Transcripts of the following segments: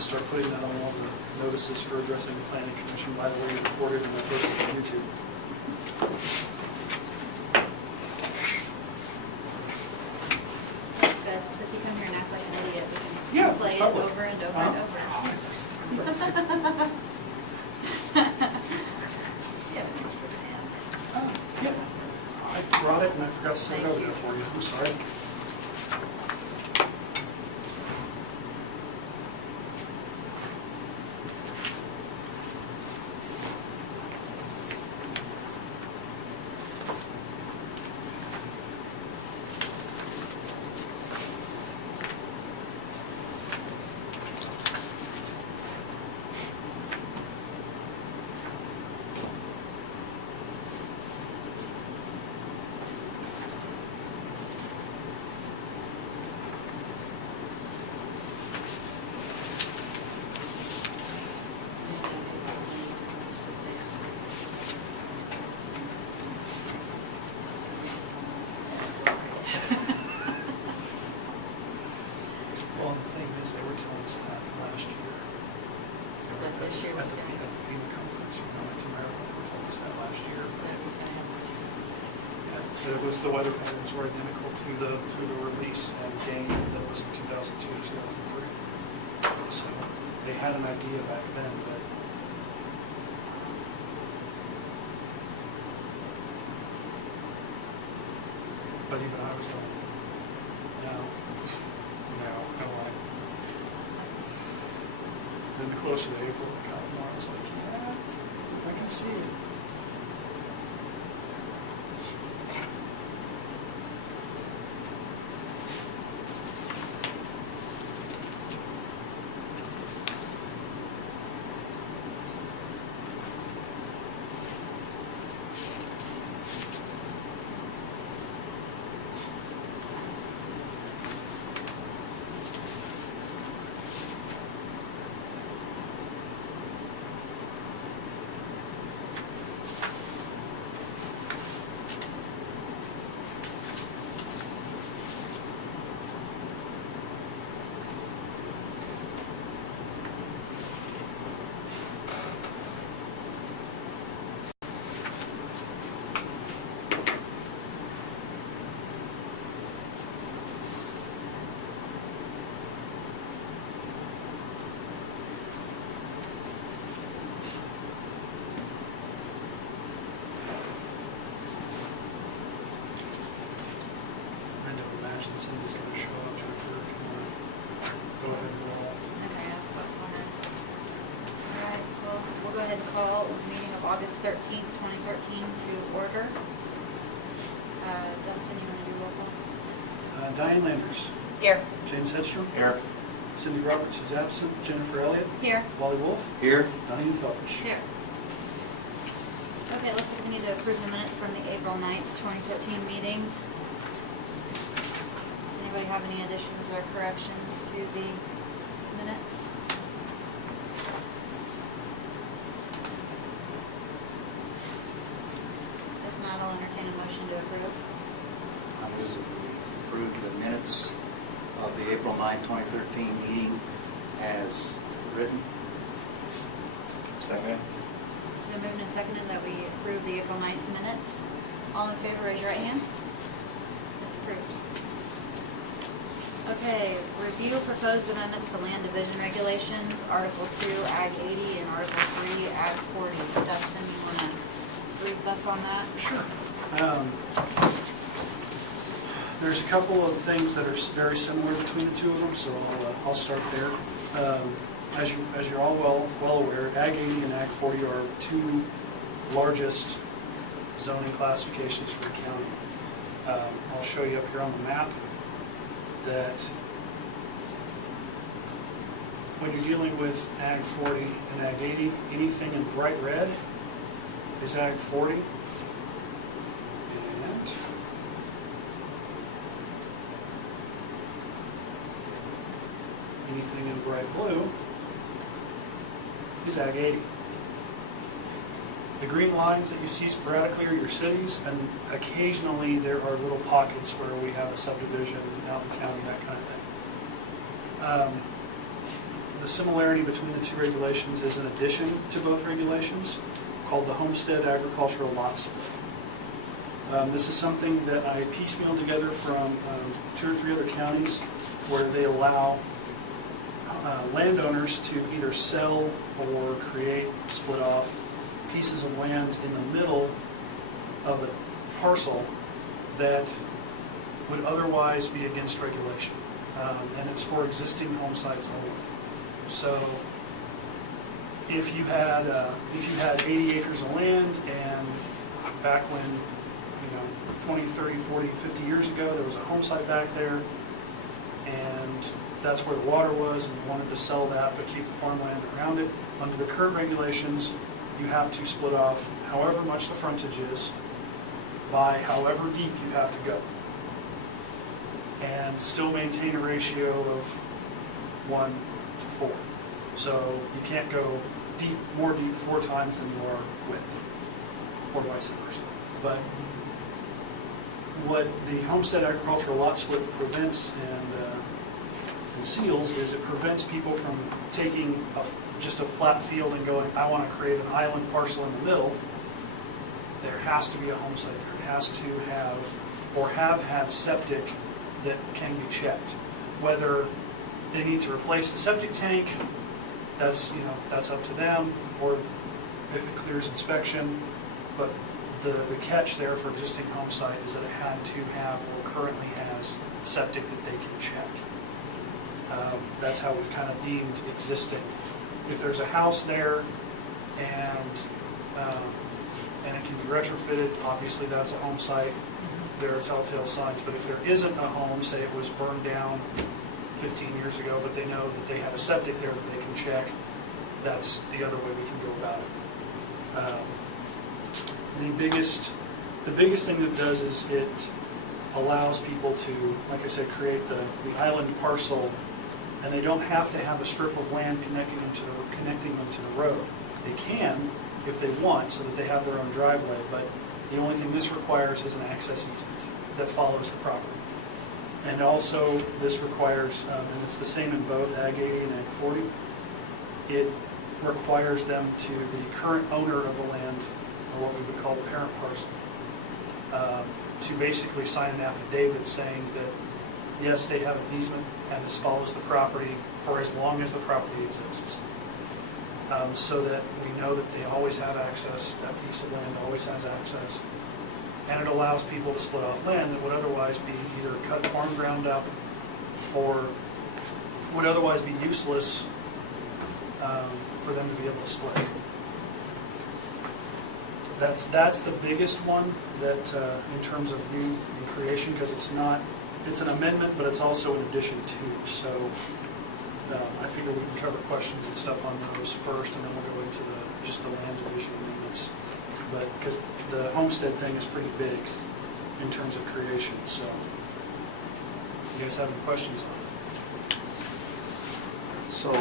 to start putting that on all the notices for addressing the planning commission. By the way, recorded and I posted on YouTube. That's good. So if you come here and act like an idiot, we can Yeah, play it's it public. over and over and over. Yeah, but it's really bad. Yeah. I brought it and I forgot to send it over there for you. I'm sorry. Well, the thing is, they were telling us that last year. That this year was At the gonna at the FEMA conference, when I went to Maryland, they told us that last year. That was gonna happen. Yeah, that it was, the weather patterns were identical to the release and gain that was in 2002, 2003. So they had an idea back then, but even I was going, no, like. Then the closer to April it got more, I was like, yeah, I can see it. I don't imagine Cindy's going to show up, Jennifer, if you want to go ahead and roll. Okay, that's what's on it. All right, well, we'll go ahead and call the meeting of August 13th, 2013 to order. Dustin, you want to do roll call? Diane Landers, Here. James Hedstrom, Here. Cindy Roberts is absent, Jennifer Elliott, Here. Wally Wolf, Here. Donnie Felfish. Here. Okay, it looks like we need to approve the minutes from the April 9th, 2013 meeting. Does anybody have any additions or corrections to the minutes? If not, I'll entertain a motion to approve. I move that we approve the minutes of the April 9, 2013 meeting as written. Second. It's been moved and seconded that we approve the April 9th minutes. All in favor, raise your right hand. It's approved. Okay, review proposed amendments to land division regulations, Article 2, Ag 80, and Article 3, Ag 40. Dustin, you want to brief us on that? Sure. There's a couple of things that are very similar between the two of them, so I'll start there. As you're all well aware, Ag 80 and Ag 40 are two largest zoning classifications for the county. I'll show you up here on the map that when you're dealing with Ag 40 and Ag 80, anything in bright red is Ag 40. And anything in bright blue is Ag 80. The green lines that you see sporadically are your cities, and occasionally there are little pockets where we have a subdivision out in the county, that kind of thing. the similarity between the two regulations is an addition to both regulations called the Homestead Agricultural Lot Split. This is something that I piecemealed together from 2 or 3 other counties where they allow landowners to either sell or create, split off pieces of land in the middle of a parcel that would otherwise be against regulation. And it's for existing home sites only. So if you had 80 acres of land, and back when, 20, 30, 40, 50 years ago, there was a home site back there, and that's where the water was, and you wanted to sell that but keep the farmland around it, under the current regulations, you have to split off however much the frontage is by however deep you have to go, and still maintain a ratio of 1 to 4. So you can't go more deep 4 times than you are width, or vice versa. But what the Homestead Agricultural Lot Split prevents and seals is it prevents people from taking just a flat field and going, I want to create an island parcel in the middle. There has to be a home site there. It has to have, or have had, septic that can be checked. Whether they need to replace the septic tank, that's up to them, or if it clears inspection. But the catch there for existing home site is that it had to have, or currently has, septic that they can check. That's how we've kind of deemed existing. If there's a house there and it can be retrofitted, obviously that's a home site. There are telltale signs. But if there isn't a home, say it was burned down 15 years ago, but they know that they have a septic there that they can check, that's the other way we can go about it. The biggest thing that it does is it allows people to, like I said, create the island parcel, and they don't have to have a strip of land connecting them to the road. They can, if they want, so that they have their own driveway, but the only thing this requires is an access easement that follows the property. And also, this requires, and it's the same in both Ag 80 and Ag 40, it requires them to, the current owner of the land, or what we would call the parent parcel, to basically sign an affidavit saying that, yes, they have an easement and this follows the property for as long as the property exists. So that we know that they always have access, that piece of land always has access. And it allows people to split off land that would otherwise be either cut farm ground up or would otherwise be useless for them to be able to split. That's the biggest one that in terms of new creation, because it's an amendment, but it's also an addition to. So I figure we can cover questions and stuff on those first, and then we'll go into just the land division amendments. But because the homestead thing is pretty big in terms of creation, so you guys have any questions on it? So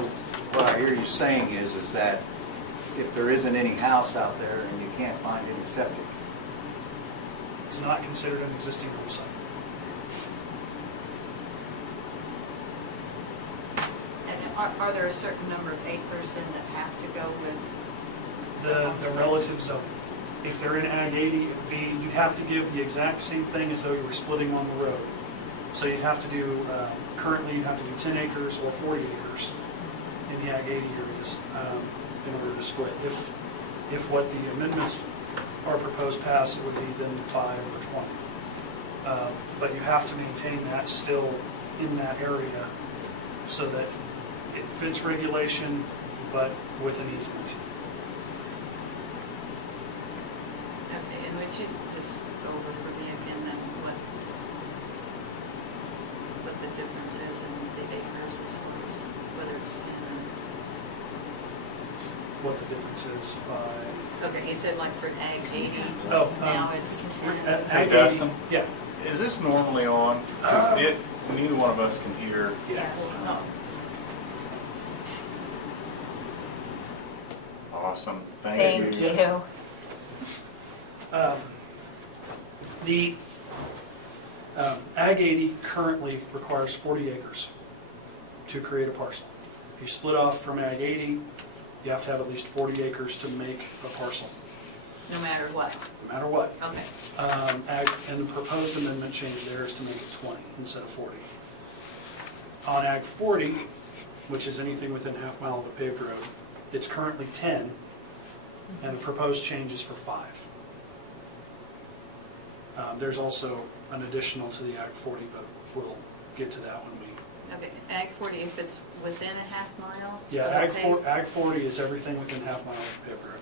what I hear you saying is that if there isn't any house out there and you can't find any septic, It's not considered an existing home site. And are there a certain number of acres then that have to go with The homestead? relative zoning. If they're in Ag 80, you'd have to give the exact same thing as though you were splitting on the road. So you'd have to do, currently you'd have to do 10 acres or 40 acres in the Ag 80 areas in order to split. If what the amendments are proposed pass, it would be then 5 or 20. But you have to maintain that still in that area so that it fits regulation, but with an easement. Okay, and would you just go over for me again then what the difference is in the acres as far as whether it's 10 or... What the difference is by... Okay, you said like for Ag 80, Oh, now it's 10. Ag 80, Dustin? yeah. Is this normally on? Because neither one of us can hear. Yeah. Oh. Awesome. Thank you. The Ag 80 currently requires 40 acres to create a parcel. If you split off from Ag 80, you have to have at least 40 acres to make a parcel, No matter what. no matter what. Okay. And the proposed amendment change there is to make it 20 instead of 40. On Ag 40, which is anything within half mile of a paved road, it's currently 10, and the proposed change is for 5. There's also an additional to the Ag 40, but we'll get to that when we... Okay, Ag 40, if it's within a half mile? Yeah, of a Ag 40 is everything within half mile of a paved road.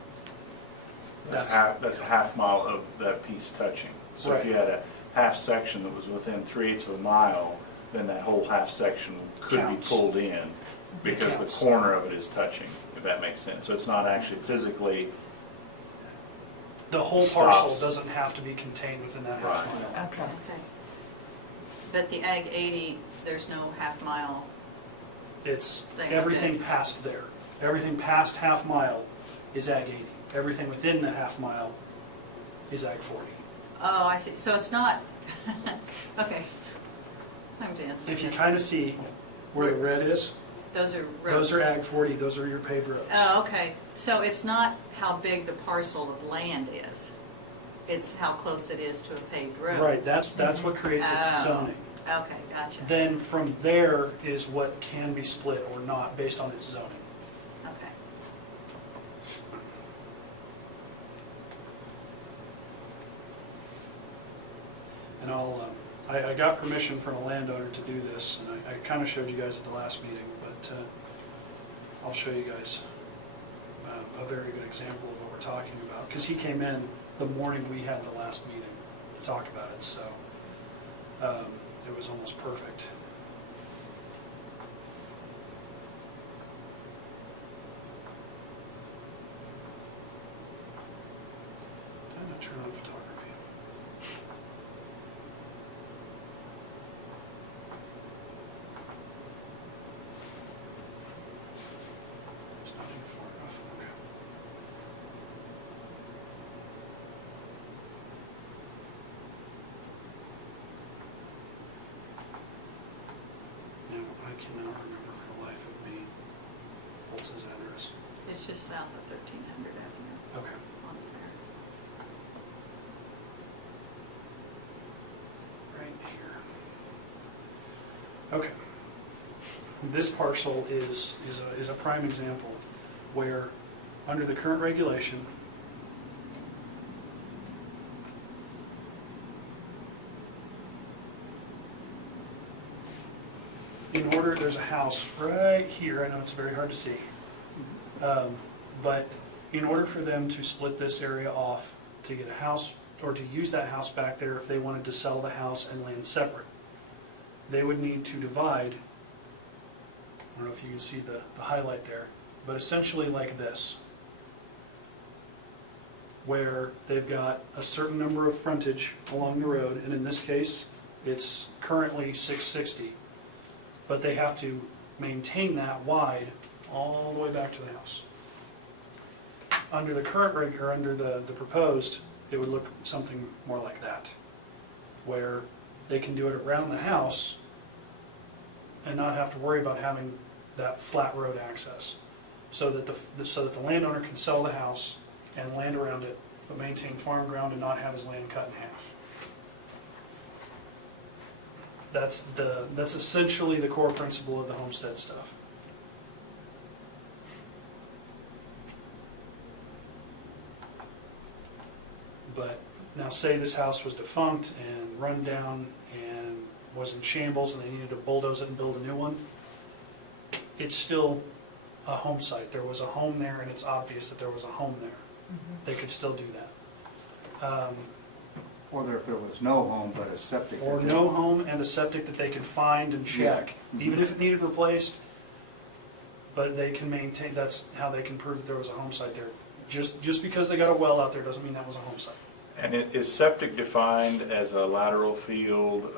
That's a half mile of that piece touching. So if you had a half section that was within 3/8 of a mile, then that whole half section could be Counts. pulled in because the counts. corner of it is touching, if that makes sense. So it's not actually physically, The whole parcel Stops. doesn't have to be contained within that half Right. mile. Okay. But the Ag 80, there's no half mile. It's Thing, everything okay. past there. Everything past half mile is Ag 80. Everything within the half mile is Ag 40. Oh, I see. So it's not, okay. I'm dancing. If you kind of see where the red is, Those are roads. those are Ag 40, those are your paved roads. Oh, okay. So it's not how big the parcel of land is. It's how close it is to a paved road. Right, that's what creates its Oh. zoning. Okay, gotcha. Then from there is what can be split or not based on its zoning. Okay. And I got permission from a landowner to do this, and I kind of showed you guys at the last meeting, but I'll show you guys a very good example of what we're talking about. Because he came in the morning we had the last meeting to talk about it, so it was almost perfect. Did I not turn on photography? It's not even far enough, okay. Now, I cannot remember for the life of me Foltz's address. It's just south of 1300 Avenue Okay. on there. Right here. Okay. This parcel is a prime example where, under the current regulation, in order, there's a house right here, I know it's very hard to see, but in order for them to split this area off to get a house, or to use that house back there if they wanted to sell the house and land separate, they would need to divide, I don't know if you can see the highlight there, but essentially like this, where they've got a certain number of frontage along the road, and in this case, it's currently 660, but they have to maintain that wide all the way back to the house. Under the current reg, or under the proposed, it would look something more like that, where they can do it around the house and not have to worry about having that flat road access, so that the landowner can sell the house and land around it, but maintain farm ground and not have his land cut in half. That's essentially the core principle of the homestead stuff. But now say this house was defunct and run down and was in shambles and they needed to bulldoze it and build a new one, it's still a home site. There was a home there and it's obvious that there was a home there. They could still do that. Or there, if there was no home but a septic. Or no home and a septic that they could find and check, Yeah. even if it needed replaced, but they can maintain, that's how they can prove that there was a home site there. Just because they got a well out there doesn't mean that was a home site. and is septic defined as a lateral field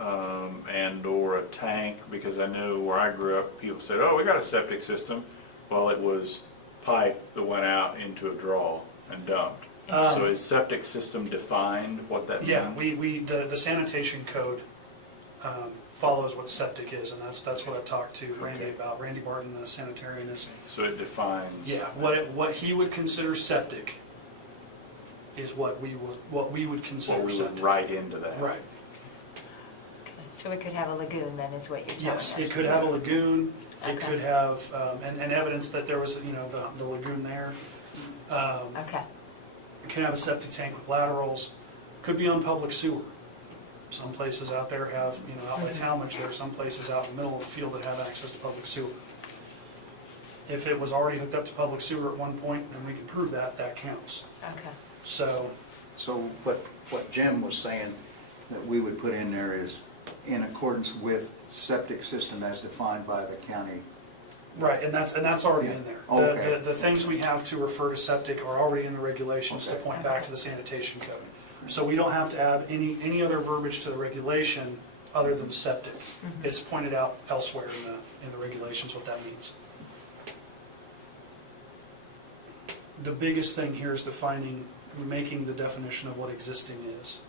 and/or a tank? Because I know where I grew up, people said, oh, we got a septic system. Well, it was pipe that went out into a draw and dumped. So is septic system defined, what that means? Yeah, the sanitation code follows what septic is, and that's what I talked to Randy Okay. about, Randy Barton, the sanitarian is. So it defines. Yeah, what he would consider septic is what we would consider What we septic. would write into that. Right. So it could have a lagoon then, is what you're telling us? Yes, it could have a lagoon, it Okay. could have, and evidence that there was, the lagoon there. Okay, It can have a septic tank with laterals, could be on public sewer. Some places out there have, out by Talmadge, there are some places out in the middle of the field that have access to public sewer. If it was already hooked up to public sewer at one point, and we can prove that, that counts. okay. So, So what Jim was saying that we would put in there is in accordance with septic system as defined by the county. right, and that's already in there. Oh, okay. The things we have to refer to septic are already in the regulations to Okay. point back to the sanitation code. So we don't have to add any other verbiage to the regulation other than septic. It's pointed out elsewhere in the regulations what that means. The biggest thing here is making the definition of what existing is.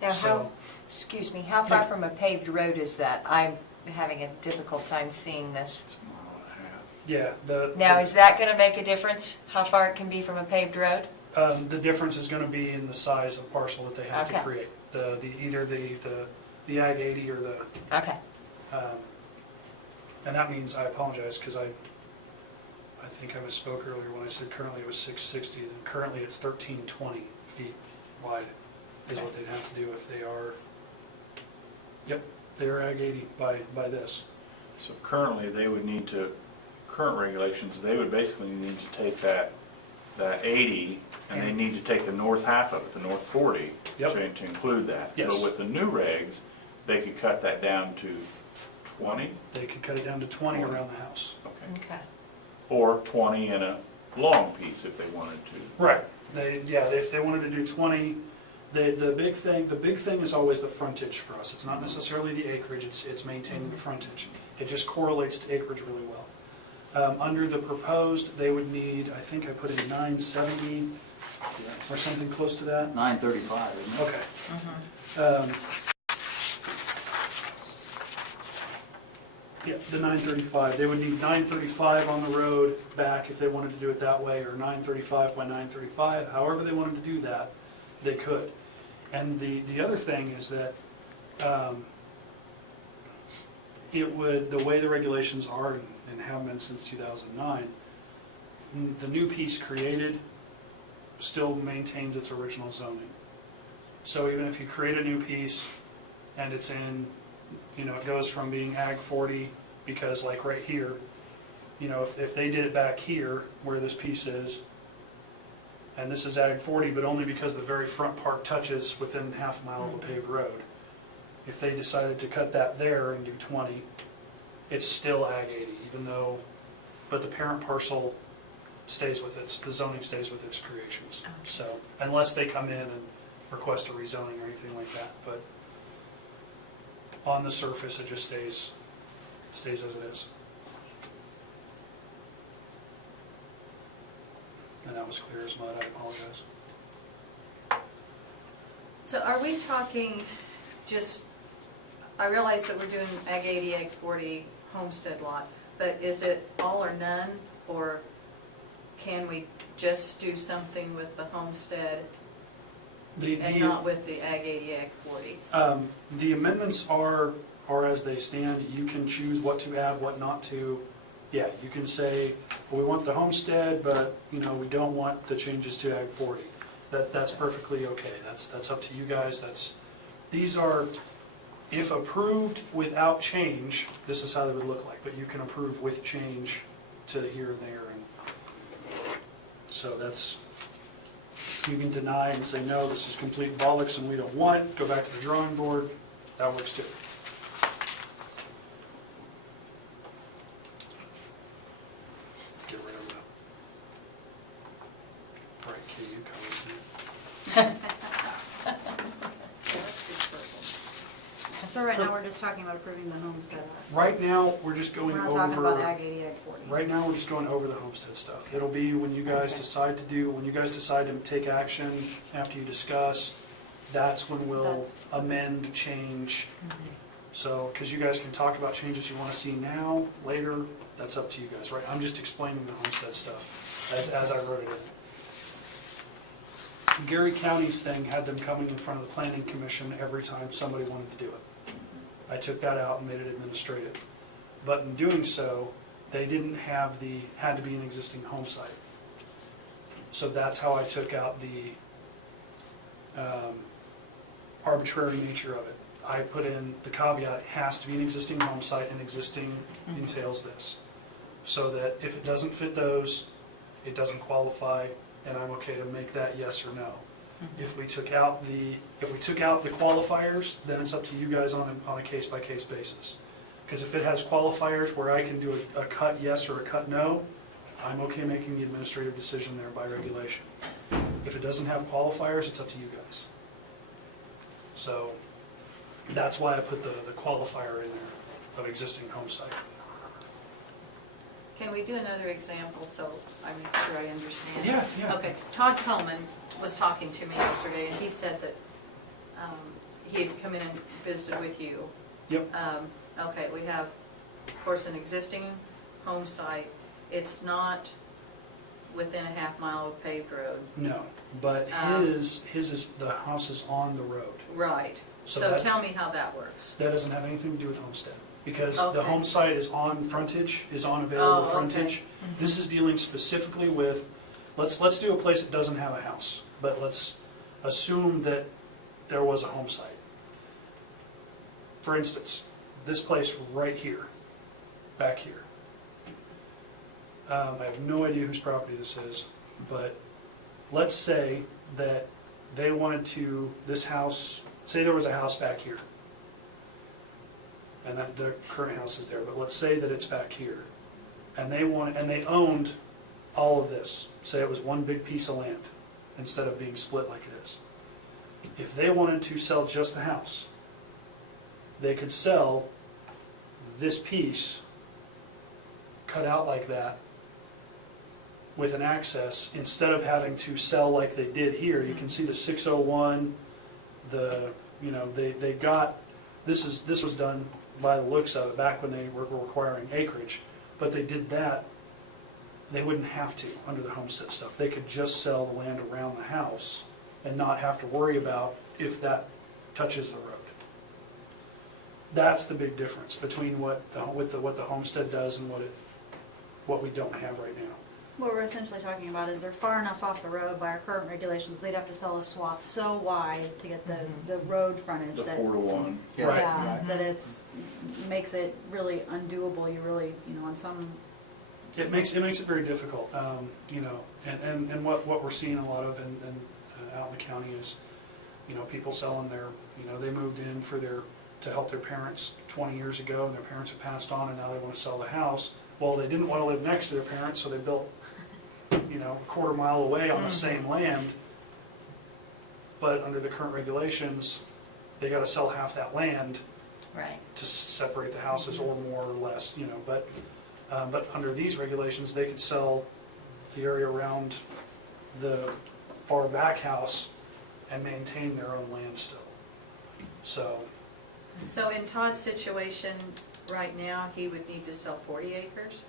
Now, So- excuse me, how far Yeah. from a paved road is that? I'm having a difficult time seeing this. It's a mile and a half. Yeah, Now, is that going to make a difference, how far it can be from a paved road? the difference is going to be in the size of parcel that they have to Okay. create. Either the Ag 80 or the, Okay, and that means, I apologize, because I think I misspoke earlier when I said currently it was 660, and currently it's 1320 feet wide is what they'd have to do if they are, they're Ag 80 by this. So currently, current regulations, they would basically need to take that 80, and they need to take the north half of it, the north 40, Yep. to include that. Yes. But with the new regs, they could cut that down to 20? They could cut it down to 20 around the house. Okay. okay. Or 20 in a long piece if they wanted to. Right. If they wanted to do 20, the big thing is always the frontage for us. It's not necessarily the acreage, it's maintaining the frontage. It just correlates to acreage really well. Under the proposed, they would need, I think I put in 970 or something close to that. 935, isn't it? Okay. Yeah, the 935. They would need 935 on the road back if they wanted to do it that way, or 935 by 935. However they wanted to do that, they could. And the other thing is that the way the regulations are and have been since 2009, the new piece created still maintains its original zoning. So even if you create a new piece and it's in, it goes from being Ag 40, because like right here, if they did it back here where this piece is, and this is Ag 40, but only because the very front part touches within half a mile of a paved road. If they decided to cut that there and do 20, it's still Ag 80, but the parent parcel stays with the zoning stays with its creations. Okay. So, unless they come in and request a rezoning or anything like that, but on the surface, it just stays as it is. And that was clear as mud, I apologize. So are we talking just, I realize that we're doing Ag 80, Ag 40 homestead lot, but is it all or none? Or can we just do something with the homestead and not with the Ag 80, Ag 40? The amendments are as they stand. You can choose what to add, what not to. Yeah, you can say, well, we want the homestead, but, we don't want the changes to Ag 40. That's perfectly okay. That's up to you guys. These are, if approved without change, this is how they would look like, but you can approve with change to here and there. And so you can deny and say, no, this is complete bollocks and we don't want it, go back to the drawing board. That works too. Get rid of the bright KU colors there. That's good purple. So right now, we're just talking about approving the homestead. Right now, we're just We're going not talking about over, Ag 80, Ag 40. right now, we're just going over the homestead stuff. It'll be when you guys Okay. decide to take action after you discuss, that's when we'll That's- amend, change, So, because you guys can talk about changes you want to see now, later, that's up to you guys, right? I'm just explaining the homestead stuff as I wrote it in. Gary County's thing had them coming in front of the planning commission every time somebody wanted to do it. I took that out and made it administrative. But in doing so, they didn't have had to be an existing home site. So that's how I took out the arbitrary nature of it. I put in the caveat, it has to be an existing home site, and existing entails this. So that if it doesn't fit those, it doesn't qualify, and I'm okay to make that yes or no. If we took out the qualifiers, then it's up to you guys on a case-by-case basis. Because if it has qualifiers where I can do a cut yes or a cut no, I'm okay making the administrative decision there by regulation. If it doesn't have qualifiers, it's up to you guys. So that's why I put the qualifier in there of existing home site. Can we do another example so I make sure I understand? Yeah. Okay, Todd Coleman was talking to me yesterday, and he said that he had come in and visited with you. Yep. Okay, we have, of course, an existing home site. It's not within a half mile of paved road. No, but his is, the house is on the road. Right. So So that- tell me how that works. That doesn't have anything to do with homestead, because the Okay. home site is on frontage, is on available Oh, okay. frontage. This is dealing specifically with, let's do a place that doesn't have a house, but let's assume that there was a home site. For instance, this place right here, back here. I have no idea whose property this is, but let's say that they wanted to, this house, say there was a house back here. And that the current house is there, but let's say that it's back here. And they owned all of this. Say it was one big piece of land instead of being split like it is. If they wanted to sell just the house, they could sell this piece cut out like that with an access, instead of having to sell like they did here. You can see the 601, they got, this was done by the looks of it back when they were requiring acreage, but they did that, they wouldn't have to under the homestead stuff. They could just sell the land around the house and not have to worry about if that touches the road. That's the big difference between what the homestead does and what we don't have right now. What we're essentially talking about is they're far enough off the road by our current regulations, they'd have to sell a swath so wide to get the road frontage The that. 4-to-1. Yeah, Yeah, right. that makes it really undoable. You really, on some, It makes it very difficult, and what we're seeing a lot of out in the county is, people selling they moved in to help their parents 20 years ago, and their parents have passed on, and now they want to sell the house. Well, they didn't want to live next to their parents, so they built, a quarter mile away on the same land. But under the current regulations, they got to sell half that land Right. to separate the houses, or more or less, but under these regulations, they could sell the area around the far back house and maintain their own land still. So in Todd's situation, right now, he would need to sell 40 acres?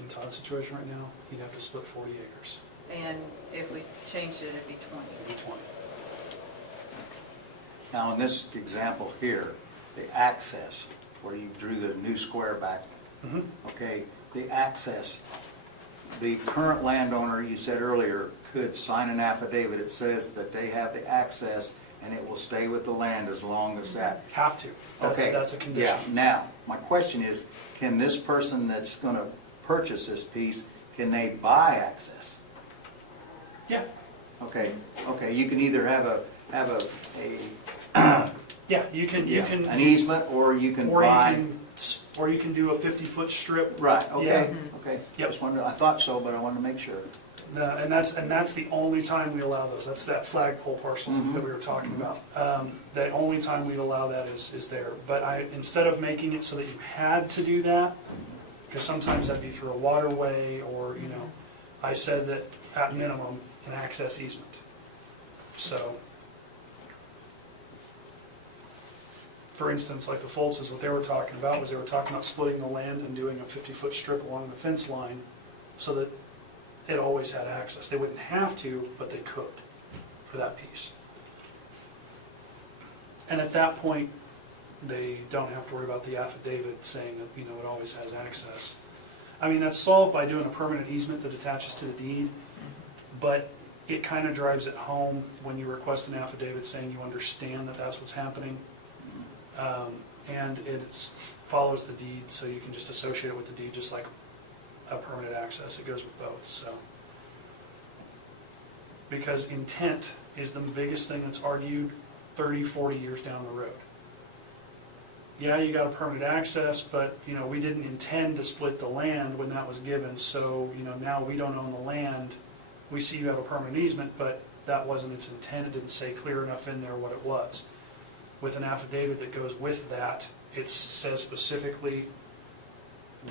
In Todd's situation right now, he'd have to split 40 acres, And if we changed it, it'd be 20. maybe 20. Now, in this example here, the access, where you drew the new square back, Mhm. okay, the access, the current landowner, you said earlier, could sign an affidavit that says that they have the access and it will stay with the land as long as that. Have to. Okay. That's a condition. Yeah, now, my question is, can this person that's gonna purchase this piece, can they buy access? Yeah, Okay, you can either have a yeah, you can. an easement, or you can Or you buy. can do a 50-foot strip. Right, okay, Yeah. okay. Yep. Just wondered, I thought so, but I wanted to make sure. And that's the only time we allow those. That's that flagpole parcel Mhm. that we were talking about. The only time we allow that is there. But instead of making it so that you had to do that, because sometimes that'd be through a waterway or, I said that at minimum, an access easement. So for instance, like the Foltzes, what they were talking about was they were talking about splitting the land and doing a 50-foot strip along the fence line so that it always had access. They wouldn't have to, but they could for that piece. And at that point, they don't have to worry about the affidavit saying that, you know, it always has access. I mean, that's solved by doing a permanent easement that attaches to the deed, but it kind of drives it home when you request an affidavit saying you understand that that's what's happening. And it follows the deed, so you can just associate it with the deed, just like a permanent access. It goes with both, so. Because intent is the biggest thing that's argued 30, 40 years down the road. Yeah, you got a permanent access, but, you know, we didn't intend to split the land when that was given, so, you know, now we don't own the land. We see you have a permanent easement, but that wasn't its intent. It didn't say clear enough in there what it was. With an affidavit that goes with that, it says specifically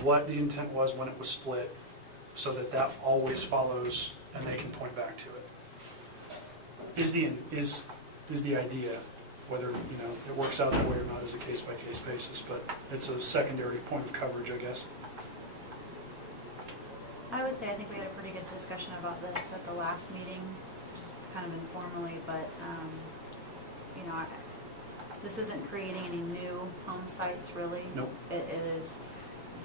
what the intent was when it was split, so that that always follows and they can point back to it. Is the idea. Whether, you know, it works out that way or not is a case-by-case basis, but it's a secondary point of coverage, I guess. I would say I think we had a pretty good discussion about this at the last meeting, just kind of informally, but, you know, this isn't creating any new home sites, really. Nope. It is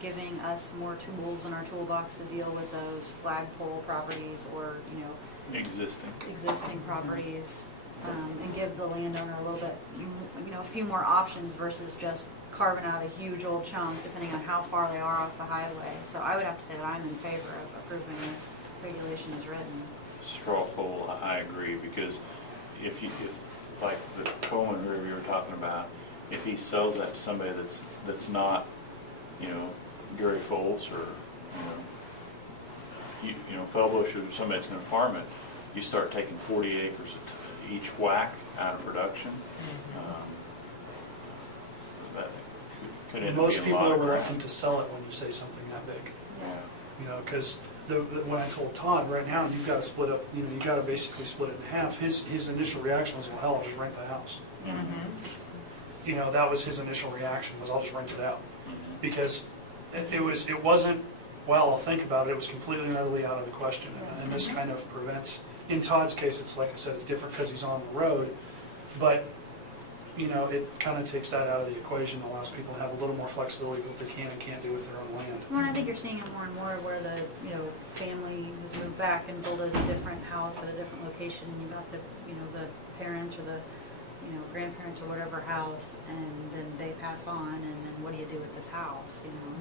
giving us more tools in our toolbox to deal with those flagpole properties or, you know, existing properties, and gives the landowner a little bit, you know, a few more options versus just carving out a huge old chunk, depending on how far they are off the highway. So I would have to say that I'm in favor of approving this regulation as written. Straw poll, I agree, because if like the Coleman River you were talking about, if he sells that to somebody that's not, you know, Gary Foltz or, you know, Fellbush or somebody that's gonna farm it, you start taking 40 acres each whack out of production. That could end up Most being a people lot are of reluctant ground. to sell it when you say something that big. Yeah. You know, because when I told Todd, right now, you've got to split up, you know, you got to basically split it in half. His initial reaction was, well, hell, I'll just rent the house. You know, that was his initial reaction, was I'll just rent it out. Because it wasn't, well, I'll think about it, it was completely and utterly out of the question. And this kind of prevents, in Todd's case, it's like I said, it's different because he's on the road, but, you know, it kind of takes that out of the equation, allows people to have a little more flexibility with what they can and can't do with their own land. Well, I think you're seeing it more and more where the, you know, family has moved back and built a different house at a different location, and you got the, you know, the parents or the, you know, grandparents or whatever house, and then they pass on, and then what do you do with this house, you know?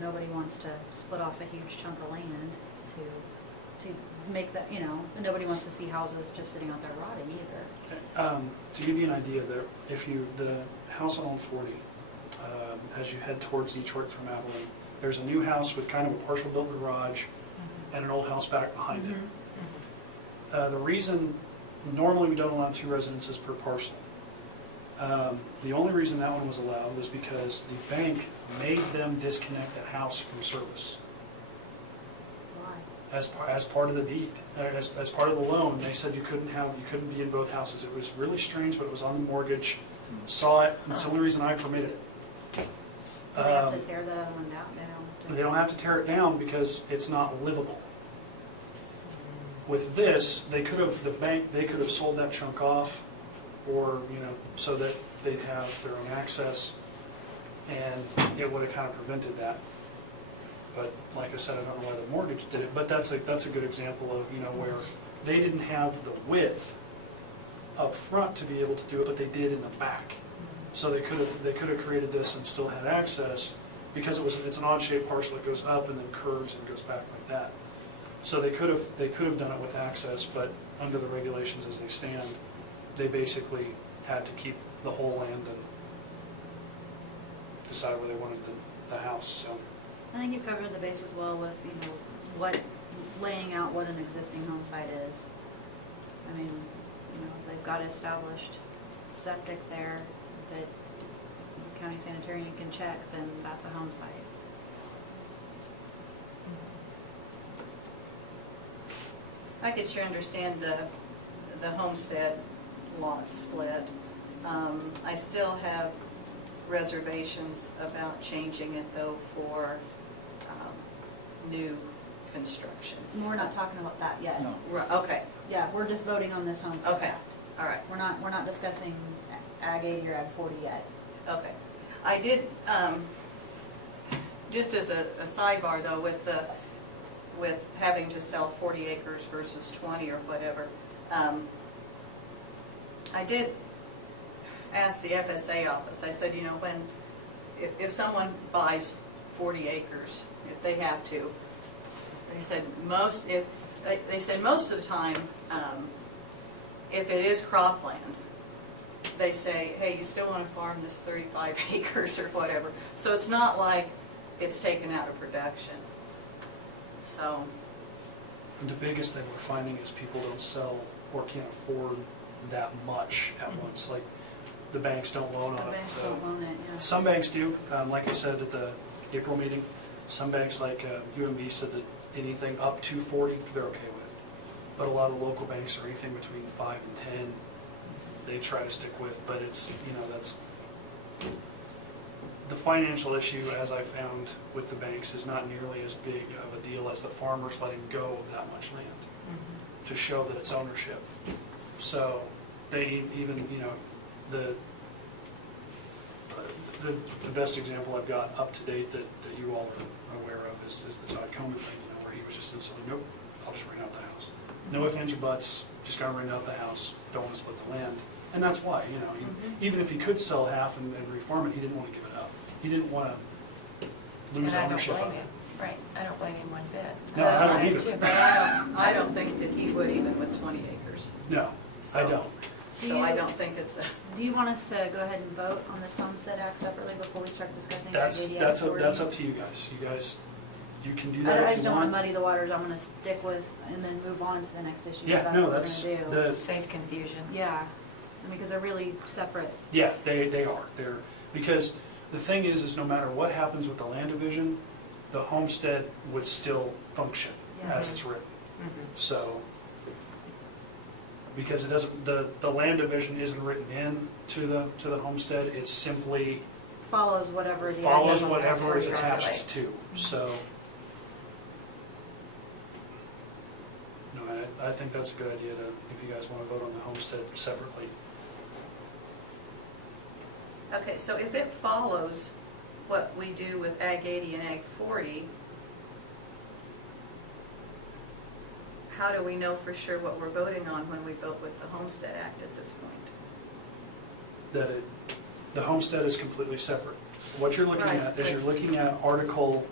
Nobody wants to split off a huge chunk of land to make that, you know, nobody wants to see houses just sitting out there rotting either. To give you an idea, the house on Old 40, as you head towards Detroit from Abilene, there's a new house with kind of a partial built garage and an old house back behind it. The reason, normally we don't allow 2 residences per parcel. The only reason that one was allowed was because the bank made them disconnect that house from service. Why? As part of the deed, as part of the loan, they said you couldn't be in both houses. It was really strange, but it was on the mortgage. Saw it, and it's the only reason I permitted it. Do they have to tear that other one down? They don't have to tear it down because it's not livable. With this, they could have sold that chunk off, or, you know, so that they'd have their own access, and it would have kind of prevented that. But like I said, I don't know why the mortgage did it, but that's a good example of, you know, where they didn't have the width up front to be able to do it, but they did in the back. So they could have created this and still had access, because it's an odd shaped parcel that goes up and then curves and goes back like that. So they could have done it with access, but under the regulations as they stand, they basically had to keep the whole land and decide where they wanted the house. So I think you've covered the bases well with, you know, laying out what an existing home site is. I mean, you know, they've got established septic there that county sanitarian can check, then that's a home site. I could sure understand the homestead lot split, I still have reservations about changing it though for new construction. We're not talking about that yet. No. Okay, Yeah, we're just voting on this homestead Okay. act. all right. We're not discussing Ag 80 or Ag 40 yet. Okay. I did, just as a sidebar though, with having to sell 40 acres versus 20 or whatever, I did ask the FSA office, I said, you know, if someone buys 40 acres, if they have to, they said most of the time, if it is cropland, they say, hey, you still want to farm this 35 acres or whatever. So it's not like it's taken out of production. So, And the biggest thing we're finding is people don't sell or can't afford that much at once. Like, the banks don't loan The on it. banks don't loan it, yeah. Some banks do, like I said at the April meeting. Some banks, like UMB, said that anything up to 40, they're okay with. But a lot of local banks are anything between 5 and 10, they try to stick with. But it's, that's the financial issue, as I found with the banks, is not nearly as big of a deal as the farmers letting go of that much land to show that it's ownership. So they even, the best example I've got up to date that you all are aware of is the Todd Coleman thing, where he was just instantly, nope, I'll just rent out the house. No ifs, ands, or buts, just gonna rent out the house, don't want to split the land. And that's why, even if he could sell half and reform it, he didn't want to give it up. He didn't want to lose And I don't ownership blame of it. him. Right, I don't blame him one bit. No, I don't do either. too. but I don't think that he would even with 20 acres. No, I So- don't. Do So I you- don't think it's a, Do you want us to go ahead and vote on this homestead act separately before we start discussing Ag That's, 80, that's, Ag up 40? that's up to you guys. You can do that I if just you don't want to want. muddy the waters. I want to stick with and then move on to the next issue. Yeah, That's no, what we're that's, gonna do. the, Save confusion. Yeah, I mean, because they're really separate. yeah, they are. They're, because the thing is no matter what happens with the land division, the homestead would still function Yeah. as it's written. Mhm. So, because it doesn't, the land division isn't written in to the homestead, it's simply Follows whatever the. follows Ag 80 whatever it's regulates. attached to, so. No, I think that's a good idea if you guys want to vote on the homestead separately. okay, so if it follows what we do with Ag 80 and Ag 40, how do we know for sure what we're voting on when we vote with the Homestead Act at this point? That the homestead is completely separate. What you're looking Right, at is you're right. looking at Article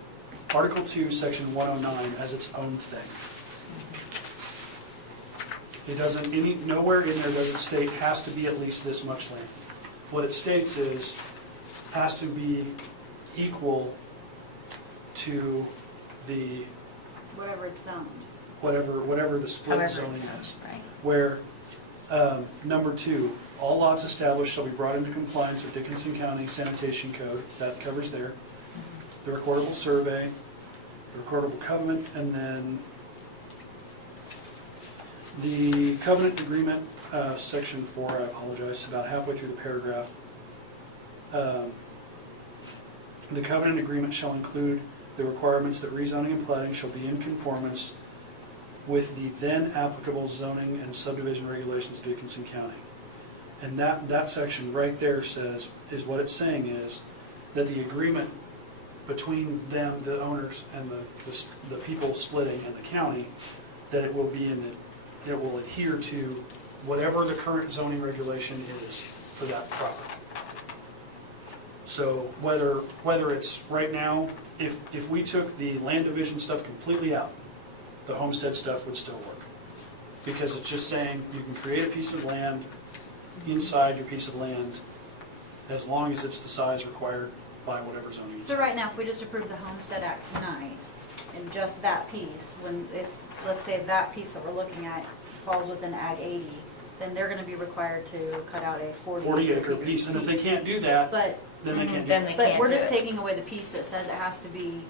2, Section 109 as its own thing. It doesn't, nowhere in there does it state has to be at least this much land. What it states is, has to be equal to the, Whatever it's zoned. whatever the split However zoning it's is. done, right? Where, number 2, all lots established shall be brought into compliance with Dickinson County Sanitation Code, that covers there. The recordable survey, the recordable covenant, and then the covenant agreement, section 4, I apologize, about halfway through the paragraph. The covenant agreement shall include the requirements that rezoning and plating shall be in conformance with the then applicable zoning and subdivision regulations of Dickinson County. And that section right there says, is what it's saying is, that the agreement between them, the owners, and the people splitting and the county, that it will be it will adhere to whatever the current zoning regulation is for that property. So whether it's right now, if we took the land division stuff completely out, the homestead stuff would still work. Because it's just saying you can create a piece of land inside your piece of land as long as it's the size required by whatever zoning is. So right now, if we just approve the Homestead Act tonight, and just that piece, let's say that piece that we're looking at falls within Ag 80, then they're gonna be required to cut out a 40 acre piece, and if they can't do that, But, then they can't do Then that. they but can't we're do just it. taking away the piece that says it has to be,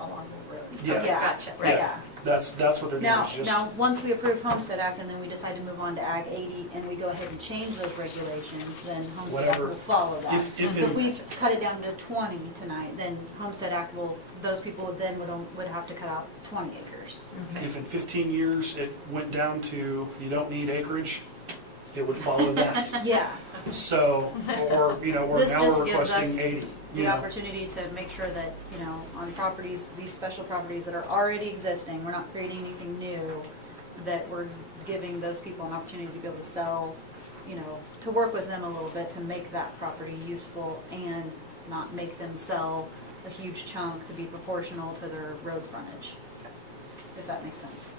along the road. Yeah. Gotcha. Right, Yeah. yeah. That's what they're doing, Now, is just, once we approve Homestead Act and then we decide to move on to Ag 80 and we go ahead and change those regulations, then Homestead Act Whatever. will follow that. If And so if in- we cut it down to 20 tonight, then Homestead Act will, those people then would have to cut out 20 acres. if in 15 years it went down to, you don't need acreage, it would follow that. Yeah, So, or, or This now just we're gives us requesting 80, the opportunity to make sure that, on properties, these special properties that are already existing, we're not creating anything new, that we're giving those people an opportunity to be able to sell, to work with them a little bit to make that property useful and not make them sell a huge chunk to be proportional to their road frontage, if that makes sense.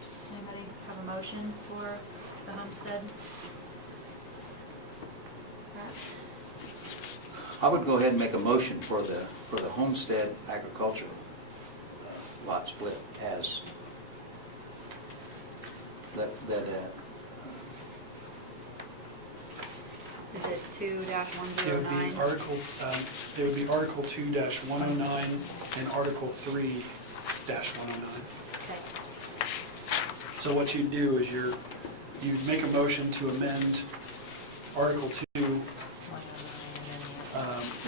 Does anybody have a motion for the homestead? I would go ahead and make a motion for the homestead agricultural lot split as that, Is it It would be 2-109? Article, it would be Article 2-109 and Article 3-109. Okay. So what you'd do is you'd make a motion to amend Article 2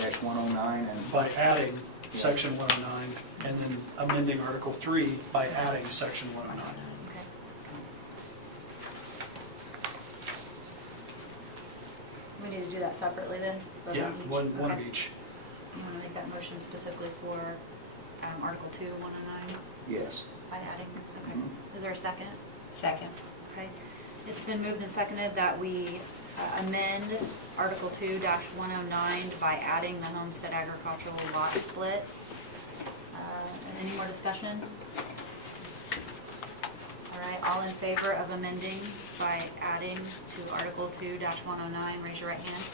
dash 109 and by adding Section 109, and then amending Article 3 by adding Section 109. Okay. We need to do that separately then? for Yeah, each? one of Okay. each. You want to make that motion specifically for Article 2, 109 yes. by adding? Okay. Mhm. Is there a second? Second. Okay. It's been moved and seconded that we amend Article 2-109 by adding the homestead agricultural lot split. Any more discussion? All right, all in favor of amending by adding to Article 2-109, raise your right hand.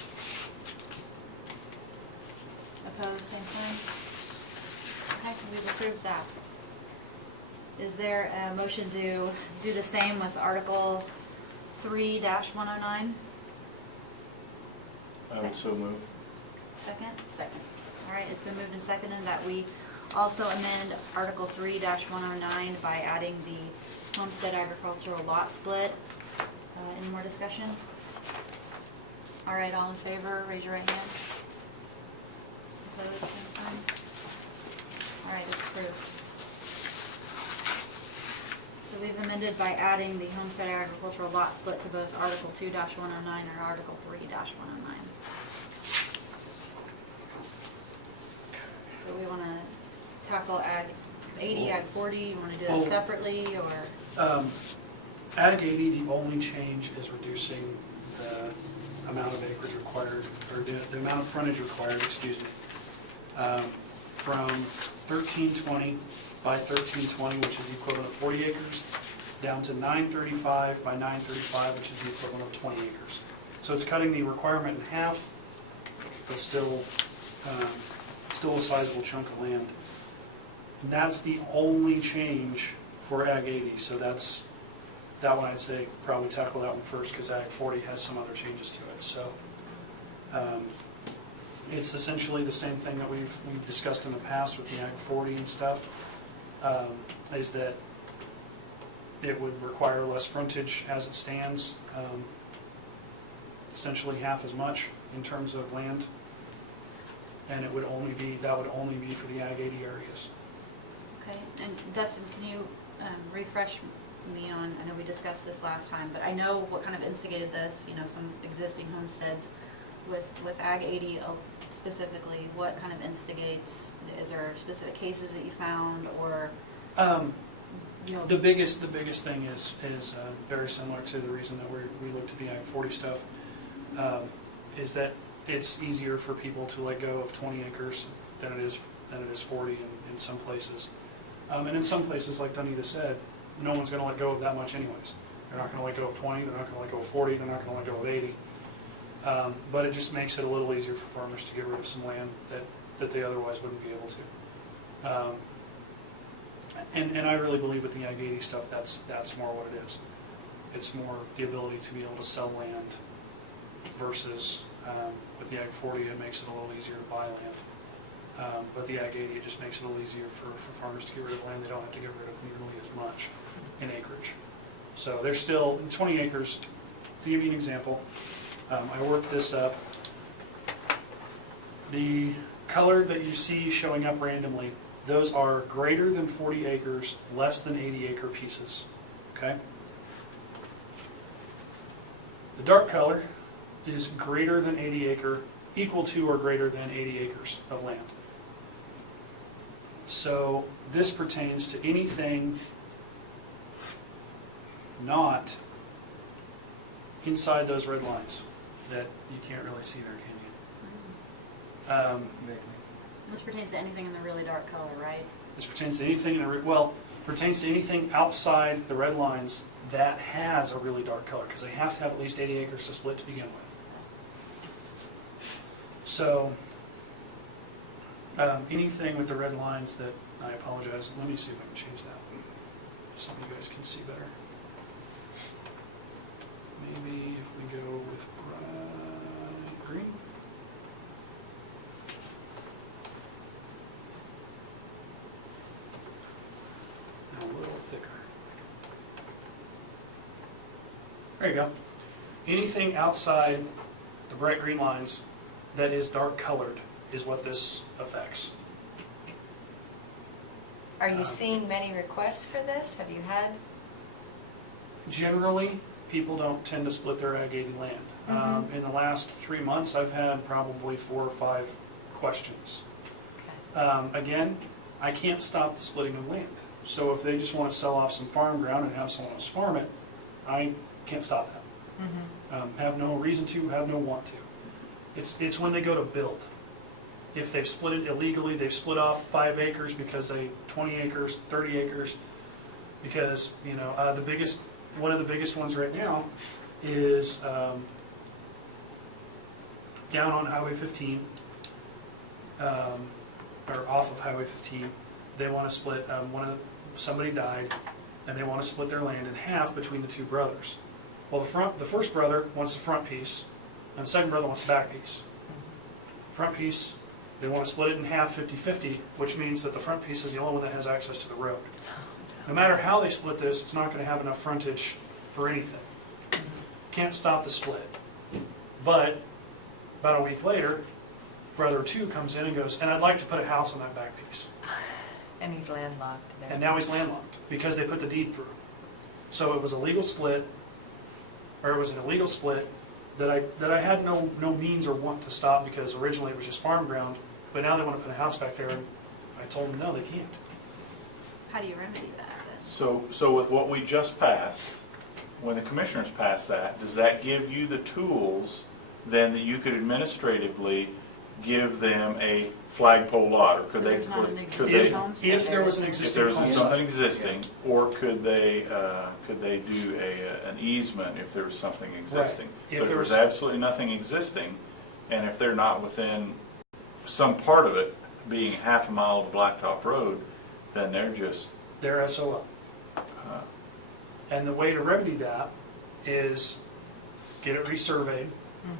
Opposed, same sign. Okay, we've approved that. Is there a motion to do the same with Article 3-109? I would so move. Second? Second. All right, it's been moved and seconded that we also amend Article 3-109 by adding the homestead agricultural lot split. Any more discussion? All right, all in favor, raise your right hand. Opposed, same sign. All right, it's approved. So we've amended by adding the homestead agricultural lot split to both Article 2-109 and Article 3-109. Do we want to tackle Ag 80, Ag 40? You want to do that Well- separately, or? Ag 80, the only change is reducing the amount of acreage required, or the amount of frontage required, excuse me, from 1320 by 1320, which is the equivalent of 40 acres, down to 935 by 935, which is the equivalent of 20 acres. So it's cutting the requirement in half, but still a sizable chunk of land. And that's the only change for Ag 80, so that one I'd say probably tackle that one first, because Ag 40 has some other changes to it. So it's essentially the same thing that we've discussed in the past with the Ag 40 and stuff, is that it would require less frontage as it stands, essentially half as much in terms of land, and that would only be for the Ag 80 areas. Okay, and Dustin, can you refresh me on, I know we discussed this last time, but I know what kind of instigated this, some existing homesteads with Ag 80 specifically, what kind of instigates, is there specific cases that you found, or, The biggest thing is very similar to the reason that we looked at the Ag 40 stuff, is that it's easier for people to let go of 20 acres than it is 40 in some places. And in some places, like Donita said, no one's going to let go of that much anyways. They're not going to let go of 20, they're not going to let go of 40, they're not going to let go of 80. But it just makes it a little easier for farmers to get rid of some land that they otherwise wouldn't be able to. And I really believe with the Ag 80 stuff, that's more what it is. It's more the ability to be able to sell land versus With the Ag 40, it makes it a little easier to buy land. But the Ag 80, it just makes it a little easier for farmers to get rid of land. They don't have to get rid of nearly as much in acreage. So there's still 20 acres. To give you an example, I worked this up. The color that you see showing up randomly, those are greater than 40 acres, less than 80 acre pieces, okay? The dark color is greater than 80 acre, equal to or greater than 80 acres of land. So this pertains to anything not inside those red lines that you can't really see there, can you? This pertains to anything in the really dark color, right? This pertains to anything, pertains to anything outside the red lines that has a really dark color, because they have to have at least 80 acres to split to begin with. So, anything with the red lines that, I apologize, let me see if I can change that, so you guys can see better. Maybe if we go with bright green. A little thicker. There you go. Anything outside the bright green lines that is dark colored is what this affects. Are you seeing many requests for this? Have you had? Generally, people don't tend to split their Ag 80 land. In the last 3 months, I've had probably 4 or 5 questions. Okay. Again, I can't stop the splitting of land. So if they just want to sell off some farm ground and have someone else farm it, I can't stop that. Have no reason to, have no want to. It's when they go to build. If they've split it illegally, they've split off 5 acres because 20 acres, 30 acres, because, you know, one of the biggest ones right now is down on Highway 15, or off of Highway 15. They want to split, somebody died, and they want to split their land in half between the 2 brothers. Well, the first brother wants the front piece, and the second brother wants the back piece. Front piece, they want to split it in half 50-50, which means that the front piece is the only one that has access to the road. No matter how they split this, it's not going to have enough frontage for anything. Can't stop the split. But about a week later, brother 2 comes in and goes, and I'd like to put a house on that back piece. And he's landlocked there. And now he's landlocked because they put the deed through. So it was a legal split, or it was an illegal split that I had no means or want to stop, because originally it was just farm ground, but now they want to put a house back there, and I told them no, they can't. How do you remedy that then? So with what we just passed, when the commissioners pass that, does that give you the tools then that you could administratively give them a flagpole lot, or could they? There's not an could they- existing homestead If there was an there. If existing there's homestead. something existing, or could they do an easement if there was something existing? If But if there there's was- absolutely nothing existing, and if they're not within some part of it, being half a mile of Blacktop Road, then they're just, They're SOL. And the way to remedy that is get it resurveyed,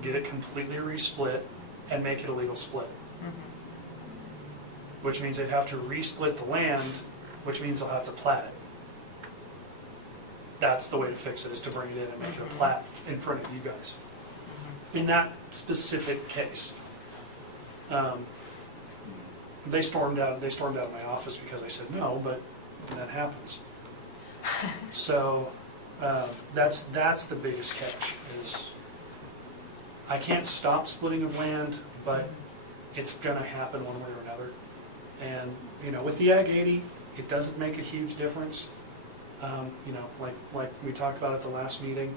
get it completely resplit, and make it a legal split. Which means they'd have to resplit the land, which means they'll have to plat it. That's the way to fix it, is to bring it in and make it a plat in front of you guys. In that specific case. They stormed out my office because I said no, but that happens. So that's the biggest catch, is I can't stop splitting of land, but it's going to happen one way or another. And, you know, with the Ag 80, it doesn't make a huge difference. You know, like we talked about at the last meeting,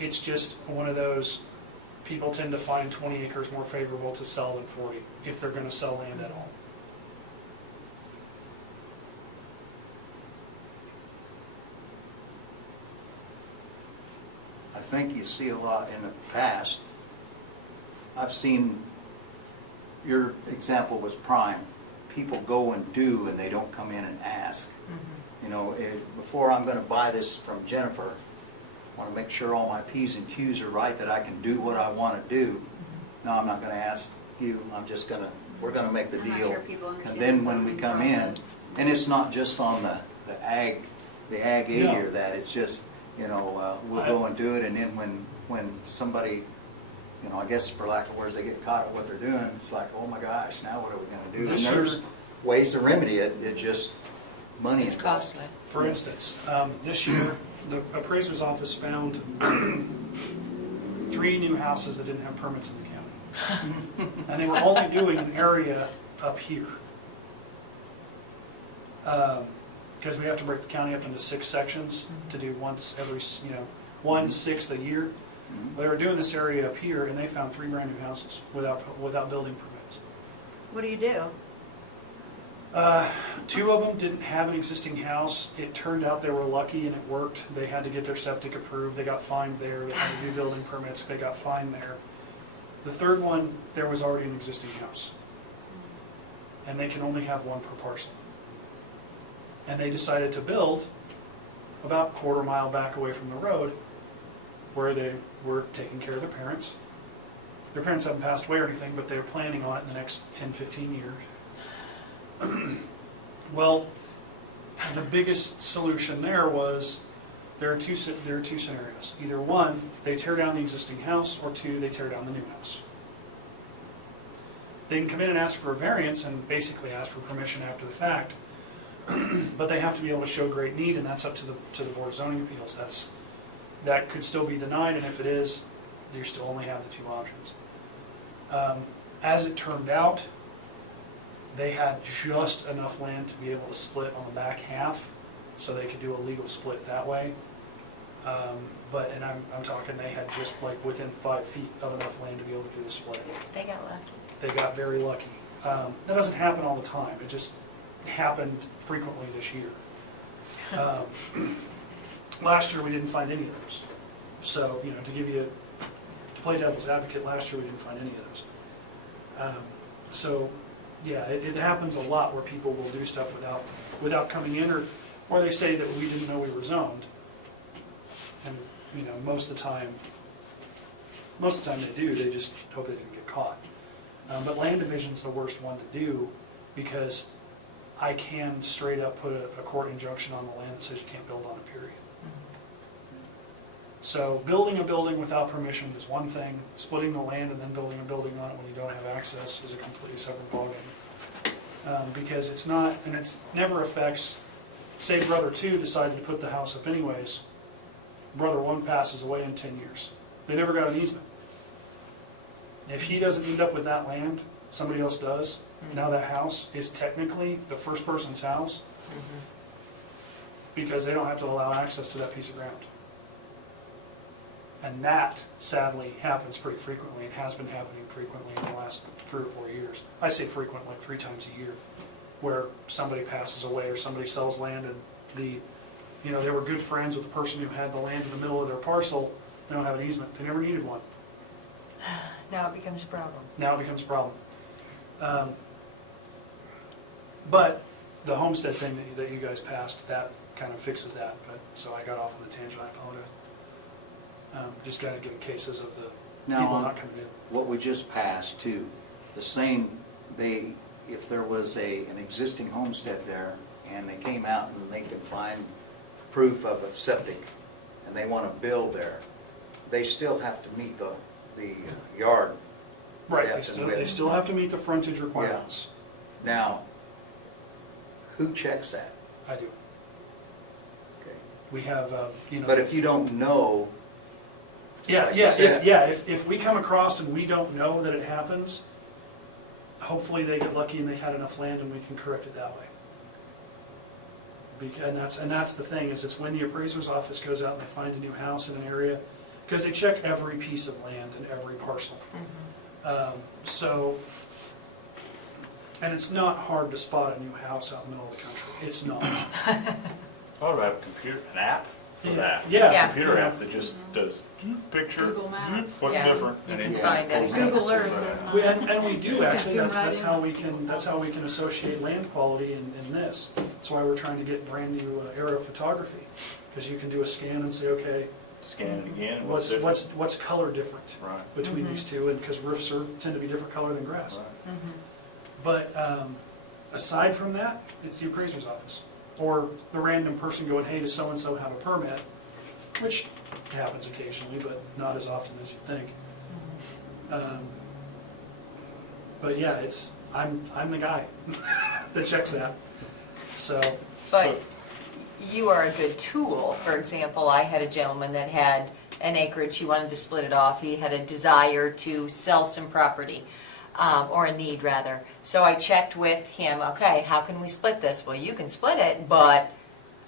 it's just one of those, people tend to find 20 acres more favorable to sell than 40, if they're going to sell land at all. I think you see a lot in the past. I've seen, your example was prime. People go and do, and they don't come in and ask. You know, before I'm going to buy this from Jennifer, want to make sure all my Ps and Qs are right, that I can do what I want to do. No, I'm not going to ask you, we're going to make the I'm not deal. sure people understand And then the when we zoning come in, process. and it's not just on the ag 80 No. or that, it's just, we'll go and do it, and then when somebody, I guess for lack of words, they get caught at what they're doing, it's like, oh my gosh, now what are we going to do? And This there's year- ways to remedy it, it's just money. It's involved. costly. For instance, this year, the appraiser's office found 3 new houses that didn't have permits in the county. And they were only doing an area up here. Because we have to break the county up into 6 sections to do once every, 1/6 a year. Mhm. They were doing this area up here, and they found 3 brand new houses without building permits. What do you do? 2 of them didn't have an existing house. It turned out they were lucky and it worked. They had to get their septic approved. They got fined there. They had to do building permits. They got fined there. The 3rd one, there was already an existing house. And they can only have 1 per parcel. And they decided to build about a quarter mile back away from the road where they were taking care of their parents. Their parents haven't passed away or anything, but they're planning on it in the next 10, 15 years. Well, the biggest solution there was, there are two scenarios. Either 1, they tear down the existing house, or 2, they tear down the new house. They can come in and ask for a variance and basically ask for permission after the fact, but they have to be able to show great need, and that's up to the Board of Zoning Appeals. That could still be denied, and if it is, you still only have the 2 options. As it turned out, they had just enough land to be able to split on the back half, so they could do a legal split that way. And I'm talking, they had just like within 5 feet of enough land to be able to do the split. They got lucky. They got very lucky. That doesn't happen all the time, it just happened frequently this year. Last year, we didn't find any of those. So, to play devil's advocate, last year we didn't find any of those. So, yeah, it happens a lot where people will do stuff without coming in, or they say that we didn't know we were zoned. And, most of the time they do, they just hope they didn't get caught. But land division's the worst one to do, because I can straight up put a court injunction on the land that says you can't build on it, period. So building a building without permission is one thing, splitting the land and then building a building on it when you don't have access is a completely separate ballgame. Because it's not, and it's never affects, say brother 2 decided to put the house up anyways, brother 1 passes away in 10 years. They never got an easement. If he doesn't end up with that land, somebody else does, now that house is technically the first person's house, because they don't have to allow access to that piece of ground. And that, sadly, happens pretty frequently, and has been happening frequently in the last 3 or 4 years. I say frequent, like 3 times a year, where somebody passes away or somebody sells land, and they were good friends with the person who had the land in the middle of their parcel. They don't have an easement. They never needed one. Now it becomes a problem. Now it becomes a problem. But the homestead thing that you guys passed, that kind of fixes that. But so I got off on a tangent. I apologize. Just got to give cases of the Now, people on not coming in. what we just passed too, the same, if there was an existing homestead there and they came out and they can find proof of a septic and they want to build there, they still have to meet the yard. Right. depth and They width. still have to meet the frontage requirements. Now, who checks that? I do. Okay. We have, But if you don't know, Yeah, like you said. if we come across and we don't know that it happens, hopefully they get lucky and they had enough land and we can correct it that way. And that's the thing, is it's when the appraiser's office goes out and they find a new house in an area, because they check every piece of land and every parcel. And it's not hard to spot a new house out in the middle of the country. It's not. Thought about an app for that. Yeah. Computer app that just does picture, Google Maps. what's Yeah. different? You and can it find pulls it. that- Google Earth pulls that is out. not- And we do actually, zoom that's right how in. we can associate land quality in this. That's why we're trying to get brand new aerial photography, because you can do a scan and say, okay, scan it again, and What's, different? what's color different Right, between these two, and because roofs tend to be different color than grass. right. Mhm. But aside from that, it's the appraiser's office, or the random person going, hey, does so-and-so have a permit? Which happens occasionally, but not as often as you think. But yeah, I'm the guy that checks that. So, But you are a good tool. For example, I had a gentleman that had an acreage, he wanted to split it off. He had a desire to sell some property, or a need rather. So I checked with him, okay, how can we split this? Well, you can split it, but